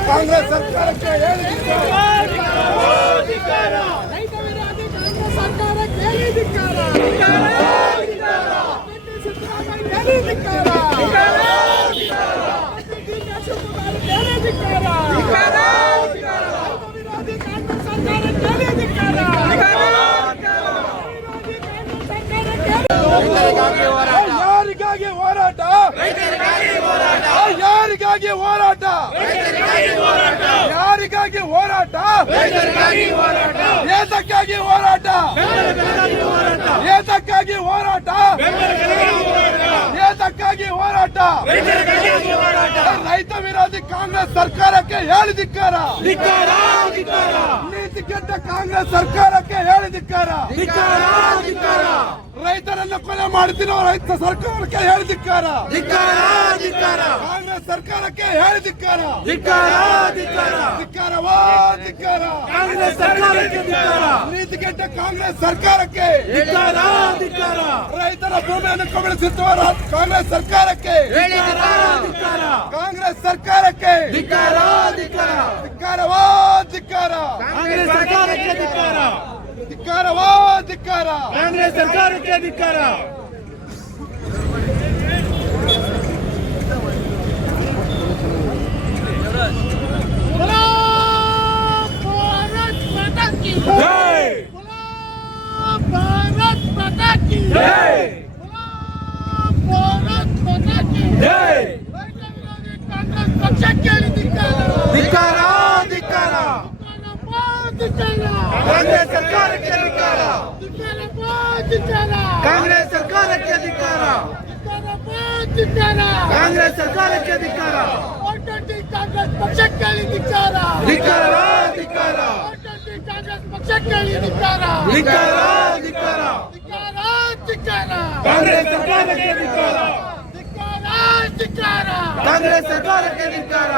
ಕಾಂಗ್ರೆಸ್ ಸರ್ಕಾರಕ್ಕೆ ಯಾರಿಗಾಗಿ ಹೋರಾಟ? ಯಾರಿಗಾಗಿ ಹೋರಾಟ? ಯಾರಿಗಾಗಿ ಹೋರಾಟ? ಏತಕ್ಕಾಗಿ ಹೋರಾಟ? ಏತಕ್ಕಾಗಿ ಹೋರಾಟ? ಏತಕ್ಕಾಗಿ ಹೋರಾಟ? ರೈತ ವಿರೋಧಿ ಕಾಂಗ್ರೆಸ್ ಸರ್ಕಾರಕ್ಕೆ ಹೇಳಿ ಧಿಕ್ಕಾರ. ನೀತಿ ಕೆಟ್ಟ ಕಾಂಗ್ರೆಸ್ ಸರ್ಕಾರಕ್ಕೆ ಹೇಳಿ ಧಿಕ್ಕಾರ. ರೈತರನ್ನು ಕೊಲೆ ಮಾಡುತ್ತಿರುವ ರೈತ ಸರ್ಕಾರಕ್ಕೆ ಹೇಳಿ ಧಿಕ್ಕಾರ. ಕಾಂಗ್ರೆಸ್ ಸರ್ಕಾರಕ್ಕೆ ಹೇಳಿ ಧಿಕ್ಕಾರ. ಧಿಕ್ಕಾರವೋ ಧಿಕ್ಕಾರ. ಕಾಂಗ್ರೆಸ್ ಸರ್ಕಾರಕ್ಕೆ ನೀತಿ ಕೆಟ್ಟ ಕಾಂಗ್ರೆಸ್ ಸರ್ಕಾರಕ್ಕೆ ರೈತರ ಭೂಮಿಯನ್ನು ಕಬಳಿಸುತ್ತಿರುವ ಕಾಂಗ್ರೆಸ್ ಸರ್ಕಾರಕ್ಕೆ ಕಾಂಗ್ರೆಸ್ ಸರ್ಕಾರಕ್ಕೆ ಧಿಕ್ಕಾರವೋ ಧಿಕ್ಕಾರ. ಕಾಂಗ್ರೆಸ್ ಸರ್ಕಾರಕ್ಕೆ ಧಿಕ್ಕಾರ. ಧಿಕ್ಕಾರವೋ ಧಿಕ್ಕಾರ. ಕಾಂಗ್ರೆಸ್ ಸರ್ಕಾರಕ್ಕೆ ಧಿಕ್ಕಾರ. ಕಾಂಗ್ರೆಸ್ ಸರ್ಕಾರಕ್ಕೆ ಧಿಕ್ಕಾರ. ಕಾಂಗ್ರೆಸ್ ಸರ್ಕಾರಕ್ಕೆ ಧಿಕ್ಕಾರ. ಕಾಂಗ್ರೆಸ್ ಸರ್ಕಾರಕ್ಕೆ ಧಿಕ್ಕಾರ. ಕಾಂಗ್ರೆಸ್ ಪಕ್ಷಕ್ಕೆ ಧಿಕ್ಕಾರ. ಧಿಕ್ಕಾರ ಧಿಕ್ಕಾರ ಕಾಂಗ್ರೆಸ್ ಪಕ್ಷಕ್ಕೆ ಧಿಕ್ಕಾರ. ಧಿಕ್ಕಾರ ಧಿಕ್ಕಾರ ಕಾಂಗ್ರೆಸ್ ಸರ್ಕಾರಕ್ಕೆ ಧಿಕ್ಕಾರ. ಕಾಂಗ್ರೆಸ್ ಸರ್ಕಾರಕ್ಕೆ ಧಿಕ್ಕಾರ.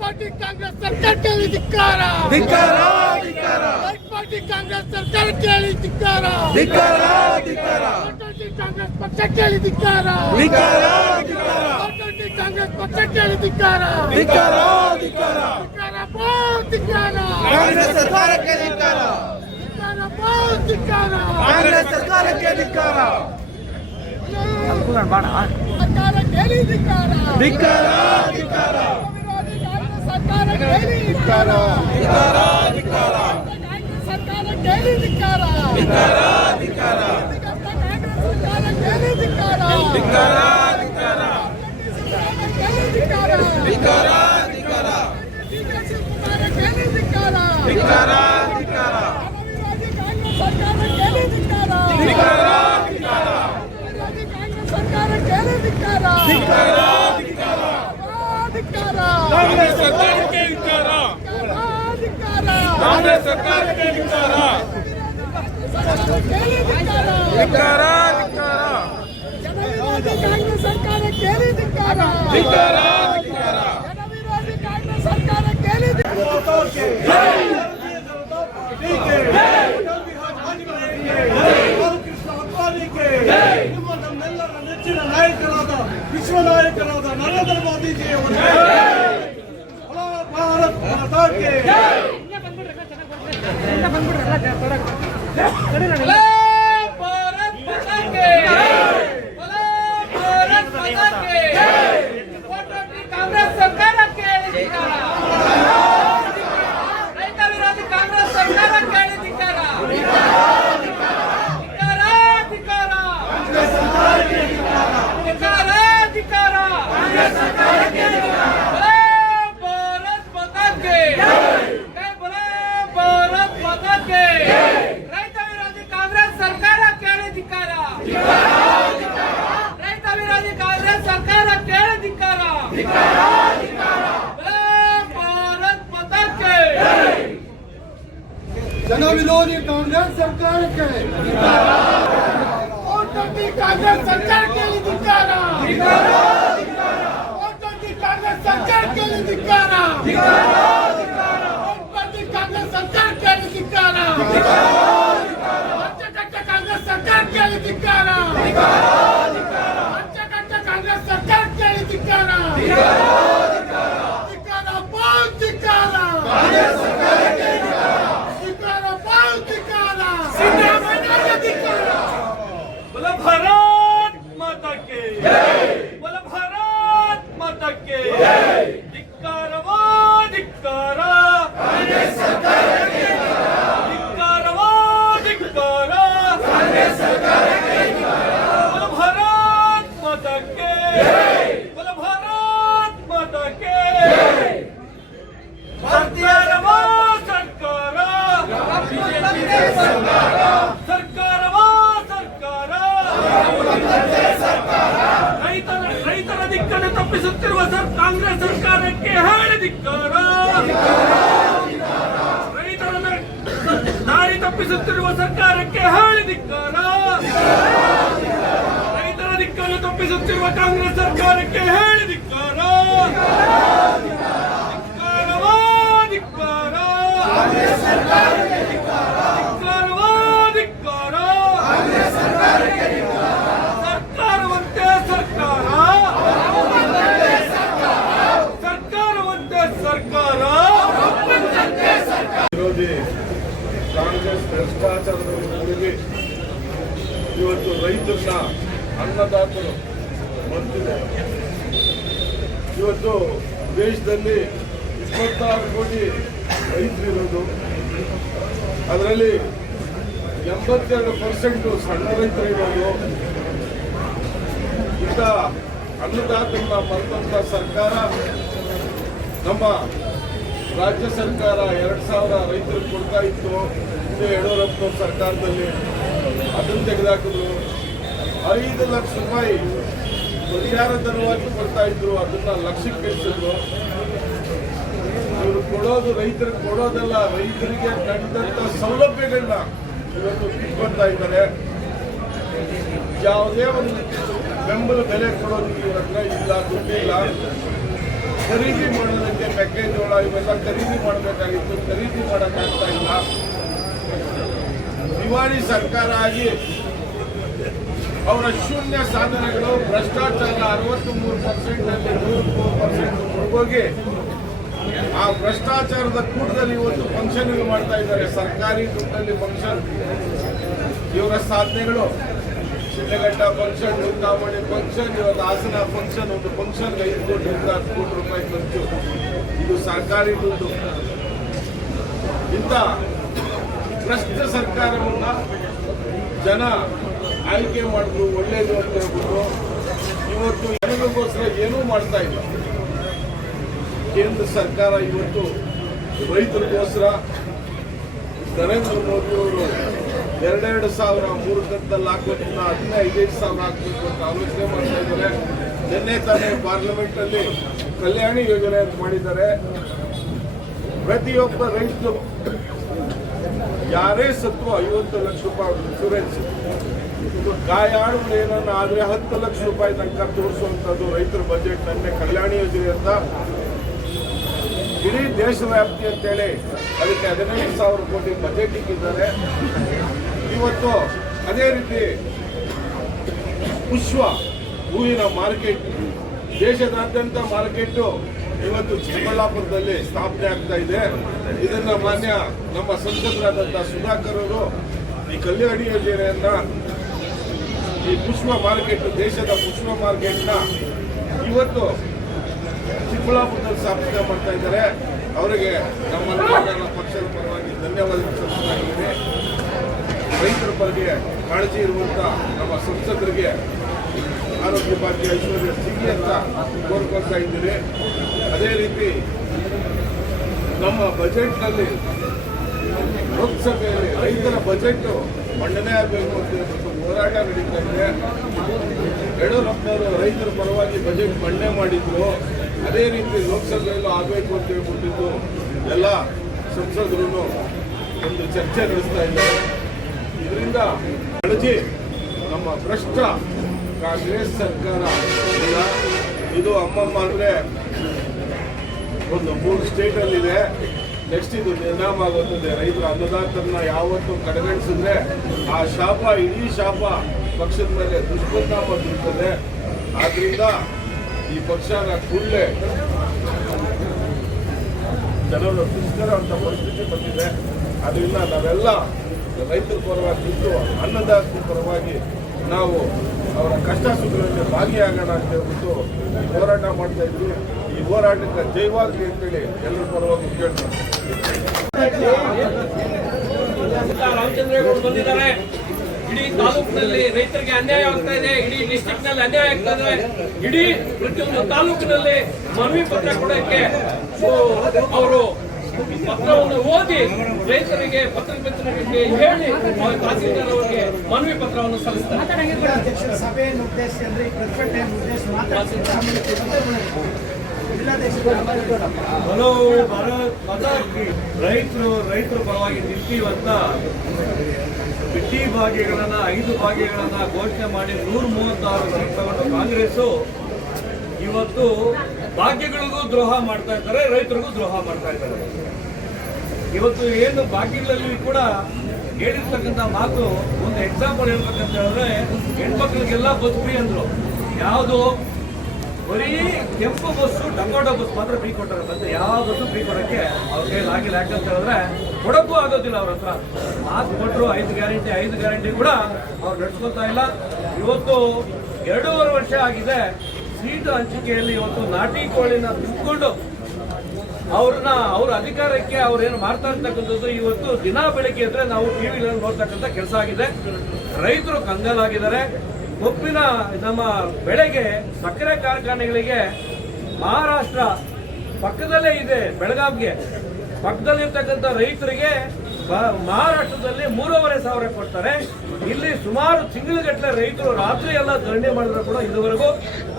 ಪಾರ್ಟಿ ಕಾಂಗ್ರೆಸ್ ಸರ್ಕಾರಕ್ಕೆ ಧಿಕ್ಕಾರ. ಧಿಕ್ಕಾರ ಧಿಕ್ಕಾರ ಪಾರ್ಟಿ ಕಾಂಗ್ರೆಸ್ ಸರ್ಕಾರಕ್ಕೆ ಧಿಕ್ಕಾರ. ಧಿಕ್ಕಾರ ಧಿಕ್ಕಾರ ಕಾಂಗ್ರೆಸ್ ಪಕ್ಷಕ್ಕೆ ಧಿಕ್ಕಾರ. ಧಿಕ್ಕಾರ ಧಿಕ್ಕಾರ ಕಾಂಗ್ರೆಸ್ ಪಕ್ಷಕ್ಕೆ ಧಿಕ್ಕಾರ. ಧಿಕ್ಕಾರ ಧಿಕ್ಕಾರ ಧಿಕ್ಕಾರ ಕಾಂಗ್ರೆಸ್ ಸರ್ಕಾರಕ್ಕೆ ಧಿಕ್ಕಾರ. ಧಿಕ್ಕಾರ ಕಾಂಗ್ರೆಸ್ ಸರ್ಕಾರಕ್ಕೆ ಧಿಕ್ಕಾರ. ಸರ್ಕಾರಕ್ಕೆ ಧಿಕ್ಕಾರ. ಧಿಕ್ಕಾರ ಧಿಕ್ಕಾರ ಸರ್ಕಾರಕ್ಕೆ ಧಿಕ್ಕಾರ. ಧಿಕ್ಕಾರ ಧಿಕ್ಕಾರ ಸರ್ಕಾರಕ್ಕೆ ಧಿಕ್ಕಾರ. ಧಿಕ್ಕಾರ ಧಿಕ್ಕಾರ ಸರ್ಕಾರಕ್ಕೆ ಧಿಕ್ಕಾರ. ಧಿಕ್ಕಾರ ಧಿಕ್ಕಾರ ಧಿಕ್ಕಾರ ಧಿಕ್ಕಾರ ಧಿಕ್ಕಾರ ಸರ್ಕಾರಕ್ಕೆ ಧಿಕ್ಕಾರ. ಧಿಕ್ಕಾರ ಧಿಕ್ಕಾರ ಸರ್ಕಾರಕ್ಕೆ ಧಿಕ್ಕಾರ. ಧಿಕ್ಕಾರ ಧಿಕ್ಕಾರ ಸರ್ಕಾರಕ್ಕೆ ಧಿಕ್ಕಾರ. ಧಿಕ್ಕಾರ ಧಿಕ್ಕಾರ ಧಿಕ್ಕಾರ ಕಾಂಗ್ರೆಸ್ ಸರ್ಕಾರಕ್ಕೆ ಧಿಕ್ಕಾರ. ಧಿಕ್ಕಾರ ಕಾಂಗ್ರೆಸ್ ಸರ್ಕಾರಕ್ಕೆ ಧಿಕ್ಕಾರ. ಸರ್ಕಾರಕ್ಕೆ ಧಿಕ್ಕಾರ. ಧಿಕ್ಕಾರ ಧಿಕ್ಕಾರ ಜನವಿರೋಧಿ ಕಾಂಗ್ರೆಸ್ ಸರ್ಕಾರಕ್ಕೆ ಧಿಕ್ಕಾರ. ಧಿಕ್ಕಾರ ಧಿಕ್ಕಾರ ಜನವಿರೋಧಿ ಕಾಂಗ್ರೆಸ್ ಸರ್ಕಾರಕ್ಕೆ ನಿಮ್ಮ ನಮ್ಮೆಲ್ಲರ ನೆಚ್ಚಿನ ನಾಯಕರಾದ ವಿಶ್ವ ನಾಯಕರಾದ ನರೇಂದ್ರ ಮೋದಿಜಿಯವರಿಗೆ ಭಾರತ್ ಮಾತಾಕ್ಕೆ ಕಾಂಗ್ರೆಸ್ ಸರ್ಕಾರಕ್ಕೆ ಧಿಕ್ಕಾರ. ರೈತ ವಿರೋಧಿ ಕಾಂಗ್ರೆಸ್ ಸರ್ಕಾರಕ್ಕೆ ಧಿಕ್ಕಾರ. ಭಾರತ್ ಮಾತಾಕ್ಕೆ ಭಾರತ್ ಮಾತಾಕ್ಕೆ ರೈತ ವಿರೋಧಿ ಕಾಂಗ್ರೆಸ್ ಸರ್ಕಾರಕ್ಕೆ ಧಿಕ್ಕಾರ. ರೈತ ವಿರೋಧಿ ಕಾಂಗ್ರೆಸ್ ಸರ್ಕಾರಕ್ಕೆ ಧಿಕ್ಕಾರ. ಭಾರತ್ ಮಾತಾಕ್ಕೆ ಜನ ವಿರೋಧಿ ಕಾಂಗ್ರೆಸ್ ಸರ್ಕಾರಕ್ಕೆ ಕಾಂಗ್ರೆಸ್ ಸರ್ಕಾರಕ್ಕೆ ಧಿಕ್ಕಾರ. ಕಾಂಗ್ರೆಸ್ ಸರ್ಕಾರಕ್ಕೆ ಧಿಕ್ಕಾರ. ಕಾಂಗ್ರೆಸ್ ಸರ್ಕಾರ ಹೇಳಿ ಧಿಕ್ಕಾರ ಪಂಚಕಟ್ಟ ಕಾಂಗ್ರೆಸ್ ಸರ್ಕಾರಕ್ಕೆ ಹೇಳಿ ಧಿಕ್ಕಾರ ಧಿಕ್ಕಾರ ಬಾಳ್ ಧಿಕ್ಕಾರ ಧಿಕ್ಕಾರ ಬಾಳ್ ಧಿಕ್ಕಾರ ಸಿದ್ದರಾಮಯ್ಯ ಧಿಕ್ಕಾರ बोलो भारत माता के बोलो भारत माता के ಧಿಕ್ಕಾರವೋ ಧಿಕ್ಕಾರ ಧಿಕ್ಕಾರವೋ ಧಿಕ್ಕಾರ बोलो भारत माता के बोलो भारत माता के ಸರ್ಕಾರವೋ ಸರ್ಕಾರ ಸರ್ಕಾರವೋ ಸರ್ಕಾರ ರೈತರ ದಿಕ್ಕನ್ನು ತಪ್ಪಿಸುತ್ತಿರುವ ಕಾಂಗ್ರೆಸ್ ಸರ್ಕಾರಕ್ಕೆ ಹೇಳಿ ಧಿಕ್ಕಾರ ರೈತರನ್ನ ದಾರಿ ತಪ್ಪಿಸುತ್ತಿರುವ ಸರ್ಕಾರಕ್ಕೆ ಹೇಳಿ ಧಿಕ್ಕಾರ ರೈತರ ದಿಕ್ಕನ್ನು ತಪ್ಪಿಸುತ್ತಿರುವ ಕಾಂಗ್ರೆಸ್ ಸರ್ಕಾರಕ್ಕೆ ಹೇಳಿ ಧಿಕ್ಕಾರ ಧಿಕ್ಕಾರವೋ ಧಿಕ್ಕಾರ ಧಿಕ್ಕಾರವೋ ಧಿಕ್ಕಾರ ಸರ್ಕಾರವಂತೆ ಸರ್ಕಾರ ಸರ್ಕಾರವಂತೆ ಸರ್ಕಾರ ವಿರೋಧಿ ಕಾಂಗ್ರೆಸ್ ಭ್ರಷ್ಟಾಚಾರದ ವಿರುದ್ಧದಲ್ಲಿ ಇವತ್ತು ರೈತರನ್ನ ಅನ್ನದಾತರು ಬಂದಿದೆ. ಇವತ್ತು ದೇಶದಲ್ಲಿ 26 ಕೋಟಿ ರೈತರಿರೋದು, ಅದರಲ್ಲಿ 82% ಸಣ್ಣ ರೈತರು ಇರೋದು. ಇಂಥ ಅನ್ನದಾತರನ್ನ ಮರೆತಂತ ಸರ್ಕಾರ ನಮ್ಮ ರಾಜ್ಯ ಸರ್ಕಾರ 2,000 ರೈತರಿಗೆ ಕೊಡ್ತಾ ಇತ್ತು. ಯಡಿಯೂರಪ್ಪನವ್ರ ಸರ್ಕಾರದಲ್ಲಿ ಅದನ್ನು ತೆಗೆದುಹಾಕಿದ್ರು. 5 ಲಕ್ಷ ರೂಪಾಯಿ ಪರಿಹಾರ ಧನವಾಗಿ ಕೊಡ್ತಾ ಇದ್ರು, ಅದನ್ನ ಲಕ್ಷಕ್ಕೆ ಇಳಿಸಿದ್ರು. ಇವರು ಕೊಡೋದು ರೈತರಿಗೆ ಕೊಡೋದಲ್ಲ, ರೈತರಿಗೆ ಕಂಡಂತ ಸೌಲಭ್ಯಗಳನ್ನ ಇವತ್ತು ಕಿತ್ಕೊಳ್ತಾ ಇದ್ದಾರೆ. ಯಾವುದೇ ಒಂದು ಬೆಂಬಲ ಬೆಲೆ ಕೊಡೋದಕ್ಕೆ ಇವ್ರ ಹತ್ರ ಇಲ್ಲ, ದುಡ್ಡಿಲ್ಲ. ಖರೀದಿ ಮಾಡೋದಕ್ಕೆ ಮೆಕ್ಕೆಜೋಳ ಇವೆಲ್ಲ ಖರೀದಿ ಮಾಡಬೇಕಾಗಿತ್ತು, ಖರೀದಿ ಮಾಡೋಕ್ಕಾಗ್ತಾ ಇಲ್ಲ. ದಿವಾಳಿ ಸರ್ಕಾರ ಆಗಿ ಅವರ ಶೂನ್ಯ ಸಾಧನೆಗಳು ಭ್ರಷ್ಟಾಚಾರ 63%ನಲ್ಲಿ 103% ಮುಳುಗೋಗಿ ಆ ಭ್ರಷ್ಟಾಚಾರದ ಕೂಟದಲ್ಲಿ ಇವತ್ತು ಫಂಕ್ಷನ್ ಮಾಡ್ತಾ ಇದ್ದಾರೆ. ಸರ್ಕಾರಿ ದುಡ್ಡಲ್ಲಿ ಫಂಕ್ಷನ್. ಇವರ ಸಾಧನೆಗಳು ಶಿಡ್ಲಘಟ್ಟ ಫಂಕ್ಷನ್, ಉದ್ದಾಮಣಿ ಫಂಕ್ಷನ್, ಇವತ್ತು ಹಾಸನ ಫಂಕ್ಷನ್. ಒಂದು ಫಂಕ್ಷನ್ಗೆ 5 ಕೋಟಿಯಿಂದ 10 ಕೋಟಿ ರೂಪಾಯಿ ಖರ್ಚು. ಇದು ಸರ್ಕಾರಿ ದುಡ್ಡು. ಇಂಥ ಭ್ರಷ್ಟ ಸರ್ಕಾರವನ್ನ ಜನ ಆಯ್ಕೆ ಮಾಡಿದ್ರು, ಒಳ್ಳೇದು ಅಂತ ಹೇಳ್ಬಿಟ್ಟು ಇವತ್ತು ಜನರಿಗೋಸ್ಕರ ಏನೂ ಮಾಡ್ತಾ ಇಲ್ಲ. ಕೇಂದ್ರ ಸರ್ಕಾರ ಇವತ್ತು ರೈತರಿಗೋಸ್ಕರ ನರೇಂದ್ರ ಮೋದಿ ಅವರು 2,000 3 ಕಂತಲ್ಲಿ ಹಾಕೋದನ್ನ 15,000 ಹಾಕಬೇಕು ಅಂತ ಆಲೋಚನೆ ಮಾಡ್ತಾ ಇದ್ದಾರೆ. ನಿನ್ನೆ ತಾನೇ ಪಾರ್ಲಿಮೆಂಟ್ ಅಲ್ಲಿ ಕಲ್ಯಾಣಿ ಯೋಜನೆ ಅಂತ ಮಾಡಿದ್ದಾರೆ. ಪ್ರತಿಯೊಬ್ಬ ರೈತರು ಯಾರೇ ಸತ್ವ 50 ಲಕ್ಷ ರೂಪಾಯಿ ಇನ್ಶೂರೆನ್ಸ್, ಗಾಯಾಳುಗಳು ಏನನ್ನ ಆದ್ರೆ 10 ಲಕ್ಷ ರೂಪಾಯಿ ತನಕ ತೋರಿಸುವಂಥದ್ದು ರೈತರ ಬಜೆಟ್. ನನ್ನ ಕಲ್ಯಾಣಿ ಯೋಜನೆ ಅಂತ ಇಡೀ ದೇಶವ್ಯಾಪ್ತಿ ಅಂತೇಳಿ ಅದಕ್ಕೆ 15,000 ಕೋಟಿ ಬಜೆಟ್ ಇಟ್ಟಿದ್ದಾರೆ. ಇವತ್ತು ಅದೇ ರೀತಿ ಪುಷ್ಪ ಹೂವಿನ ಮಾರ್ಕೆಟ್, ದೇಶದಾದ್ಯಂತ ಮಾರ್ಕೆಟ್ ಇವತ್ತು ಚಿಕ್ಕಬಳ್ಳಾಪುರದಲ್ಲಿ ಸ್ಥಾಪನೆ ಆಗ್ತಾ ಇದೆ. ಇದನ್ನ ಮಾನ್ಯ ನಮ್ಮ ಸಂಸದರಾದಂತಹ ಸುಧಾಕರ್ ಅವರು ಈ ಕಲ್ಯಾಣಿ ಯೋಜನೆಯನ್ನ, ಈ ಪುಷ್ಪ ಮಾರ್ಕೆಟ್, ದೇಶದ ಪುಷ್ಪ ಮಾರ್ಕೆಟ್ನ ಇವತ್ತು ಚಿಕ್ಕಬಳ್ಳಾಪುರದಲ್ಲಿ ಸ್ಥಾಪನೆ ಮಾಡ್ತಾ ಇದ್ದಾರೆ. ಅವರಿಗೆ ನಮ್ಮ ಪಕ್ಷದ ಪರವಾಗಿ ಧನ್ಯವಾದ ಸಲ್ಲಿಸ್ತಾ. ರೈತರ ಬಗ್ಗೆ ಕಾಳಜಿ ಇರುವಂತ ನಮ್ಮ ಸಂಸದರಿಗೆ ಆರೋಗ್ಯ ಭಾಗ್ಯ ಐಶ್ವರ್ಯ ಸಿಗಲಿ ಅಂತ ಕೋರ್ಕೊಳ್ತಾ ಇದ್ದೀರಿ. ಅದೇ ರೀತಿ ನಮ್ಮ ಬಜೆಟ್ನಲ್ಲಿ ಲೋಕಸಭೆಯಲ್ಲಿ ರೈತರ ಬಜೆಟ್ ಮಂಡನೆ ಆಗಬೇಕು ಅಂತ ಹೇಳ್ಬಿಟ್ಟು ಹೋರಾಟ ನಡೀತಾ ಇದೆ. ಯಡಿಯೂರಪ್ಪನವರು ರೈತರ ಪರವಾಗಿ ಬಜೆಟ್ ಮಂಡನೆ ಮಾಡಿದ್ರು. ಅದೇ ರೀತಿ ಲೋಕಸಭೆಯಲ್ಲೂ ಆಗಬೇಕು ಅಂತ ಹೇಳ್ಬಿಟ್ಟಿದ್ದು ಎಲ್ಲ ಸಂಸದರು ಒಂದು ಚರ್ಚೆ ನಡೆಸ್ತಾ ಇದ್ದಾರೆ. ಇದರಿಂದ ಕಾಳಜಿ ನಮ್ಮ ಭ್ರಷ್ಟ ಕಾಂಗ್ರೆಸ್ ಸರ್ಕಾರ ಇಲ್ಲ. ಇದು ಅಮ್ಮಮ್ಮ ಅಂದ್ರೆ ಒಂದು 3 ಸ್ಟೇಟಲ್ಲಿದೆ. ನೆಕ್ಸ್ಟ್ ಇದು ನಿರ್ನಾಮ ಆಗುತ್ತದೆ. ರೈತರ ಅನ್ನದಾತರನ್ನ ಯಾವತ್ತೂ ಕಡೆಗಣಿಸಿದ್ರೆ ಆ ಶಾಪ, ಇಡೀ ಶಾಪ ಪಕ್ಷದ ಮೇಲೆ ದುಷ್ಪರಿಣಾಮ ಬೀರ್ತದೆ. ಆದ್ರಿಂದ ಈ ಪಕ್ಷನ ಕೂಡಲೇ ಜನರು ದುಷ್ಕರುವಂಥ ಪರಿಸ್ಥಿತಿ ಬಂದಿದೆ. ಅದರಿಂದ ನಾವೆಲ್ಲ ರೈತರ ಪರವಾಗಿ ನಿಂತು ಅನ್ನದಾತರ ಪರವಾಗಿ ನಾವು ಅವರ ಕಷ್ಟ ಸುಖಗಳಲ್ಲಿ ಭಾಗಿಯಾಗೋಣ ಅಂತ ಹೇಳ್ಬಿಟ್ಟು ಹೋರಾಟ ಮಾಡ್ತಾ ಇದ್ವಿ. ಈ ಹೋರಾಟಕ್ಕೆ ಜೈವಾಗಲಿ ಅಂತೇಳಿ ಎಲ್ಲರ ಪರವಾಗಿ ಕೇಳ್ತಾರೆ. ರಾಮಚಂದ್ರೇಗೌಡರು ಬಂದಿದ್ದಾರೆ. ಇಡೀ ತಾಲೂಕಿನಲ್ಲಿ ರೈತರಿಗೆ ಅನ್ಯಾಯ ಆಗ್ತಾ ಇದೆ, ಇಡೀ ಡಿಸ್ಟ್ರಿಕ್ಟ್ ನಲ್ಲಿ ಅನ್ಯಾಯ ಆಗ್ತಾ ಇದೆ. ಇಡೀ ಪ್ರತಿಯೊಂದು ತಾಲೂಕಿನಲ್ಲಿ ಮನವಿ ಪತ್ರ ಕೊಡಕ್ಕೆ ಅವರು ಪತ್ರವನ್ನು ಓದಿ ರೈತರಿಗೆ ಪತ್ರಕರ್ತರಿಗೆ ಹೇಳಿ ತಹಸೀಲ್ದಾರ್ ಅವರಿಗೆ ಮನವಿ ಪತ್ರವನ್ನು ಸಲ್ಲಿಸ್ತಾರೆ. ಸಭೆಯನ್ನು ಉದ್ದೇಶಿಸಿ ಅಂದ್ರೆ ಪ್ರತಿಭಟನೆಯನ್ನು ಉದ್ದೇಶಿಸಿ ರೈತರ ಪರವಾಗಿ ನಿಂತೀವಂತ ಬಿಟ್ಟಿ ಭಾಗ್ಯಗಳನ್ನ 5 ಭಾಗ್ಯಗಳನ್ನ ಘೋಷಣೆ ಮಾಡಿ 136 ಸೀಟ್ ತಗೊಂಡು ಕಾಂಗ್ರೆಸ್ಸು ಇವತ್ತು ಭಾಗ್ಯಗಳಿಗೂ ದ್ರೋಹ ಮಾಡ್ತಾ ಇದ್ದಾರೆ, ರೈತರಿಗೂ ದ್ರೋಹ ಮಾಡ್ತಾ ಇದ್ದಾರೆ. ಇವತ್ತು ಏನು ಭಾಗ್ಯಗಳಲ್ಲಿ ಕೂಡ ಹೇಳಿರ್ತಕ್ಕಂಥ ಮಾತು, ಒಂದು ಎಕ್ಸಾಂಪಲ್ ಹೇಳ್ಬೇಕಂತ ಹೇಳಿದ್ರೆ, ಹೆಣ್ಮಕ್ಳಿಗೆಲ್ಲ ಬಸ್ ಫ್ರೀ ಅಂದ್ರು. ಯಾವುದು ಬರೀ ಕೆಂಪು ಬಸ್ಸು, ಡಕೋಟಾ ಬಸ್ ಮಾತ್ರ ಫ್ರೀ ಕೊಟ್ಟಾರೆ. ಮತ್ತೆ ಯಾವ ಬಸ್ಸು ಫ್ರೀ ಕೊಡೋಕ್ಕೆ ಅವ್ರ ಕೈಲಿ ಆಗಿಲ್ಲ. ಯಾಕಂತ ಹೇಳಿದ್ರೆ ಕೊಡಕ್ಕೂ ಆಗೋದಿಲ್ಲ. ಅವ್ರ ಹತ್ರ ಮಾತು ಕೊಟ್ಟರು 5 ಗ್ಯಾರಂಟಿ ಕೂಡ ಅವ್ರು ನಡ್ಸ್ಕೊತಾ ಇಲ್ಲ. ಇವತ್ತು 2.5 ವರ್ಷ ಆಗಿದೆ ಸೀಟು ಹಂಚಿಕೆಯಲ್ಲಿ. ಇವತ್ತು ನಾಟಿ ಕೋಳಿನ ತುಂಬಿಕೊಂಡು ಅವ್ರ ಅಧಿಕಾರಕ್ಕೆ ಅವ್ರೇನು ಮಾಡ್ತಾ ಇರ್ತಕ್ಕಂಥದ್ದು ಇವತ್ತು ದಿನ ಬೆಳಗ್ಗೆ ಇದ್ರೆ ನಾವು ಟಿವಿಗಳಲ್ಲಿ ನೋಡ್ತಕ್ಕಂಥ ಕೆಲಸ ಆಗಿದೆ. ರೈತರು ಕಂಗಾಲಾಗಿದ್ದಾರೆ. ಕಬ್ಬಿನ ನಮ್ಮ ಬೆಳೆಗೆ ಸಕ್ಕರೆ ಕಾರ್ಖಾನೆಗಳಿಗೆ ಮಹಾರಾಷ್ಟ್ರ ಪಕ್ಕದಲ್ಲೇ ಇದೆ, ಬೆಳಗಾಂಗೆ ಪಕ್ಕದಲ್ಲಿರ್ತಕ್ಕಂಥ ರೈತರಿಗೆ ಮಹಾರಾಷ್ಟ್ರದಲ್ಲಿ 3,500 ಕೊಡ್ತಾರೆ. ಇಲ್ಲಿ ಸುಮಾರು ತಿಂಗಳುಗಟ್ಟಲೆ ರೈತರು ರಾತ್ರಿ ಎಲ್ಲ ಧರಣಿ ಮಾಡಿದ್ರು ಕೂಡ ಇದುವರೆಗೂ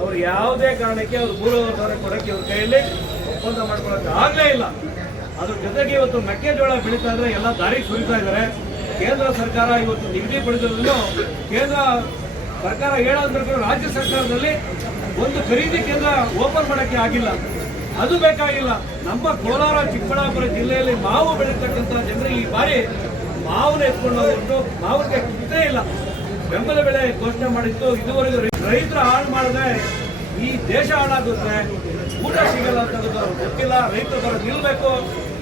ಅವ್ರು ಯಾವುದೇ ಕಾರಣಕ್ಕೆ ಅವ್ರು 3,500 ಕೊಡೋಕ್ಕೆ ಇವ್ರ ಕೈಯಲ್ಲಿ ಒಪ್ಪಂದ ಮಾಡ್ಕೊಳ್ಳೋಕೆ ಆಗಲೇ ಇಲ್ಲ. ಅದ್ರ ಜೊತೆಗೆ ಇವತ್ತು ಮೆಕ್ಕೆಜೋಳ ಬೆಳೀತಾ ಇದ್ರೆ ಎಲ್ಲ ದಾರಿಗೆ ಸುರಿತಾ ಇದ್ದಾರೆ. ಕೇಂದ್ರ ಸರ್ಕಾರ ಇವತ್ತು ನಿಗದಿ ಪಡೆದಿರೋದನ್ನು ಕೇಂದ್ರ ಸರ್ಕಾರ ಹೇಳೋದ್ರ ರಾಜ್ಯ ಸರ್ಕಾರದಲ್ಲಿ ಒಂದು ಖರೀದಿ ಕೇಂದ್ರ ಓಪನ್ ಮಾಡೋಕ್ಕೆ ಆಗಿಲ್ಲ. ಅದು ಬೇಕಾಗಿಲ್ಲ. ನಮ್ಮ ಕೋಲಾರ ಚಿಕ್ಕಬಳ್ಳಾಪುರ ಜಿಲ್ಲೆಯಲ್ಲಿ ಮಾವು ಬೆಳೀತಕ್ಕಂಥ ಜನರಿಗೆ ಈ ಬಾರಿ ಮಾವನ್ನ ಎತ್ಕೊಂಡು ಹೋಗ್ಬಿಟ್ಟು ಮಾವಿಗೆ ಕಿತ್ತೇ ಇಲ್ಲ. ಬೆಂಬಲ ಬೆಲೆ ಘೋಷಣೆ ಮಾಡಿತ್ತು. ಇದುವರೆಗೂ ರೈತರ ಹಾಳು ಮಾಡಿದ್ರೆ ಈ ದೇಶ ಹಾಳಾಗುತ್ತೆ, ಊಟ ಸಿಗಲ್ಲ ಅಂತ ಗೊತ್ತಿಲ್ಲ. ರೈತರ ಪರ ನಿಲ್ಬೇಕು.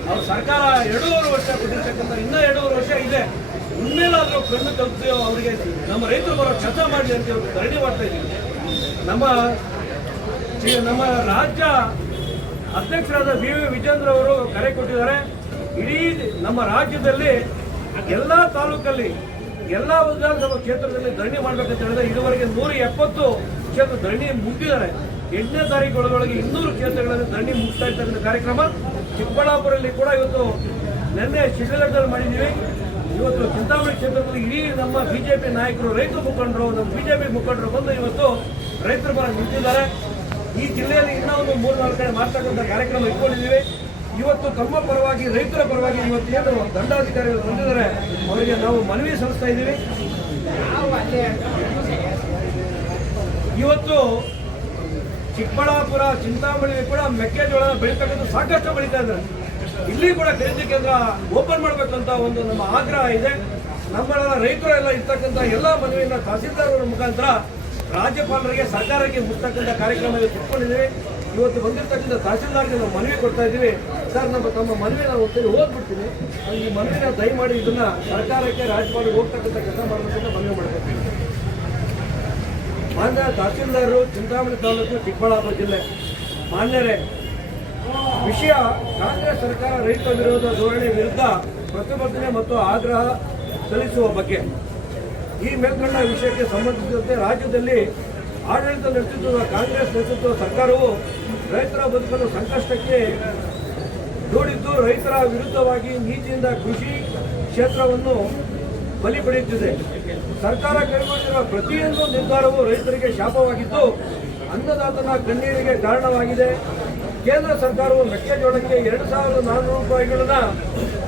ಅವ್ರ ಸರ್ಕಾರ 2.5 ವರ್ಷ ಕೊಟ್ಟಿರ್ತಕ್ಕಂಥ ಇನ್ನೂ 2.5 ವರ್ಷ ಇದೆ. ಉನ್ಮೇಲಾದ್ರೂ ಕಣ್ಣು ಕಲ್ತು ಅವರಿಗೆ ನಮ್ಮ ರೈತರು ಬರೋ ಕೆಲಸ ಮಾಡಲಿ ಅಂತ ಧರಣಿ ಮಾಡ್ತಾ ಇದ್ದೀವಿ. ನಮ್ಮ ರಾಜ್ಯ ಅಧ್ಯಕ್ಷರಾದ BV ವಿಜೇಂದ್ರ ಅವರು ಕರೆ ಕೊಟ್ಟಿದ್ದಾರೆ. ಇಡೀ ನಮ್ಮ ರಾಜ್ಯದಲ್ಲಿ ಎಲ್ಲ ತಾಲೂಕಲ್ಲಿ ಎಲ್ಲ ವಿಧಾನಸಭಾ ಕ್ಷೇತ್ರದಲ್ಲಿ ಧರಣಿ ಮಾಡಬೇಕಂತ ಹೇಳಿದ್ರೆ ಇದುವರೆಗೆ 170 ಕ್ಷೇತ್ರ ಧರಣಿ ಮುಗಿದಿದ್ದಾರೆ. 8ನೇ ತಾರೀಕು ಒಳಗೆ 200 ಕ್ಷೇತ್ರಗಳಲ್ಲಿ ಧರಣಿ ಮುಗಿಸ್ತಾ ಇರ್ತಕ್ಕಂಥ ಕಾರ್ಯಕ್ರಮ ಚಿಕ್ಕಬಳ್ಳಾಪುರಲ್ಲಿ ಕೂಡ ಇವತ್ತು ನಿನ್ನೆ ಶಿಡ್ಲಘಟ್ಟದಲ್ಲಿ ಮಾಡಿದ್ದೀವಿ. ಇವತ್ತು ಚಿಂತಾಮಣಿ ಕ್ಷೇತ್ರದಲ್ಲಿ ಇಡೀ ನಮ್ಮ ಬಿಜೆಪಿ ನಾಯಕರು, ರೈತ ಮುಖಂಡರು, ನಮ್ಮ ಬಿಜೆಪಿ ಮುಖಂಡರು ಬಂದು ಇವತ್ತು ರೈತರ ಪರ ನಿಂತಿದ್ದಾರೆ. ಈ ಜಿಲ್ಲೆಯಲ್ಲಿ ಇನ್ನೂ ಒಂದು 3-4 ಕಡೆ ಮಾಡ್ತಕ್ಕಂಥ ಕಾರ್ಯಕ್ರಮ ಇಟ್ಕೊಂಡಿದ್ದೀವಿ. ಇವತ್ತು ತಮ್ಮ ಪರವಾಗಿ, ರೈತರ ಪರವಾಗಿ ಇವತ್ತು ಏನು ದಂಡಾಧಿಕಾರಿಗಳು ಬಂದಿದ್ದಾರೆ ಅವರಿಗೆ ನಾವು ಮನವಿ ಸಲ್ಲಿಸ್ತಾ ಇದ್ದೀವಿ. ಇವತ್ತು ಚಿಕ್ಕಬಳ್ಳಾಪುರ, ಚಿಂತಾಮಣಿ ಕೂಡ ಮೆಕ್ಕೆಜೋಳ ಬೆಳೀತಕ್ಕಂಥ ಸಾಕಷ್ಟು ಬೆಳೀತಾ ಇದ್ದಾರೆ. ಇಲ್ಲಿ ಕೂಡ ಖರೀದಿ ಕೇಂದ್ರ ಓಪನ್ ಮಾಡಬೇಕಂತ ಒಂದು ನಮ್ಮ ಆಗ್ರಹ ಇದೆ. ನಮ್ಮೆಲ್ಲ ರೈತರೆಲ್ಲ ಇರ್ತಕ್ಕಂಥ ಎಲ್ಲ ಮನವಿಯನ್ನು ತಹಸೀಲ್ದಾರ್ ಮುಖಾಂತರ ರಾಜ್ಯಪಾಲರಿಗೆ, ಸರ್ಕಾರಕ್ಕೆ ಮುಟ್ತಕ್ಕಂಥ ಕಾರ್ಯಕ್ರಮ ಇಟ್ಕೊಂಡಿದ್ದೀವಿ. ಇವತ್ತು ಬಂದಿರತಕ್ಕಂಥ ತಹಸೀಲ್ದಾರ್ಗೆ ನಾವು ಮನವಿ ಕೊಡ್ತಾ ಇದ್ದೀವಿ. ಸರ್, ತಮ್ಮ ಮನವಿ ನಾನು ಒಂದ್ಸರಿ ಓದ್ಬಿಡ್ತೀನಿ. ಈ ಮನವಿನ ದಯಮಾಡಿ ಇದನ್ನ ಸರ್ಕಾರಕ್ಕೆ, ರಾಜ್ಯಪಾಲರಿಗೆ ಹೋಗ್ತಕ್ಕಂಥ ಕೆಲಸ ಮಾಡಬೇಕಂತ ಮನವಿ ಮಾಡ್ಕೊತೀವಿ. ಮಾನ್ಯ ತಹಸೀಲ್ದಾರರು, ಚಿಂತಾಮಣಿ ತಾಲೂಕು, ಚಿಕ್ಕಬಳ್ಳಾಪುರ ಜಿಲ್ಲೆ. ಮಾನ್ಯರೇ, ವಿಷಯ ಕಾಂಗ್ರೆಸ್ ಸರ್ಕಾರ ರೈತ ವಿರೋಧ ಧೋರಣೆ ವಿರುದ್ಧ ಪ್ರತಿಭಟನೆ ಮತ್ತು ಆಗ್ರಹ ಸಲ್ಲಿಸುವ ಬಗ್ಗೆ. ಈ ಮೇಲ್ಕಂಡ ವಿಷಯಕ್ಕೆ ಸಂಬಂಧಿಸಿದಂತೆ ರಾಜ್ಯದಲ್ಲಿ ಆಡಳಿತ ನಡೆಸುತ್ತಿರುವ ಕಾಂಗ್ರೆಸ್ ನೇತೃತ್ವದ ಸರ್ಕಾರವು ರೈತರ ಬದುಕನ್ನು ಸಂಕಷ್ಟಕ್ಕೆ ದೂಡಿದ್ದು, ರೈತರ ವಿರುದ್ಧವಾಗಿ ನೀತಿಯಿಂದ ಕೃಷಿ ಕ್ಷೇತ್ರವನ್ನು ಬಲಿ ಪಡೆಯುತ್ತಿದೆ. ಸರ್ಕಾರ ಕೈಗೊಂಡಿರುವ ಪ್ರತಿಯೊಂದು ನಿರ್ಧಾರವು ರೈತರಿಗೆ ಶಾಪವಾಗಿದ್ದು, ಅನ್ನದಾತನ ಕಣ್ಣೀರಿಗೆ ಕಾರಣವಾಗಿದೆ. ಕೇಂದ್ರ ಸರ್ಕಾರವು ಮೆಕ್ಕೆಜೋಳಕ್ಕೆ 2,400 ರೂಪಾಯಿಗಳನ್ನ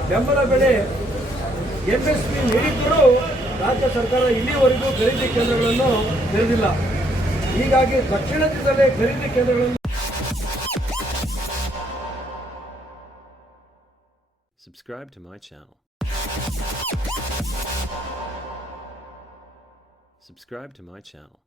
ಬೆಂಬಲ ಬೆಲೆ MSP ನೀಡಿದ್ದರೂ ರಾಜ್ಯ ಸರ್ಕಾರ ಇಲ್ಲಿವರೆಗೂ ಖರೀದಿ ಕೇಂದ್ರಗಳನ್ನು ತೆರೆದಿಲ್ಲ. ಹೀಗಾಗಿ ತಕ್ಷಣದಿಂದಲೇ ಖರೀದಿ ಕೇಂದ್ರಗಳನ್ನು Subscribe to my channel. Subscribe to my channel.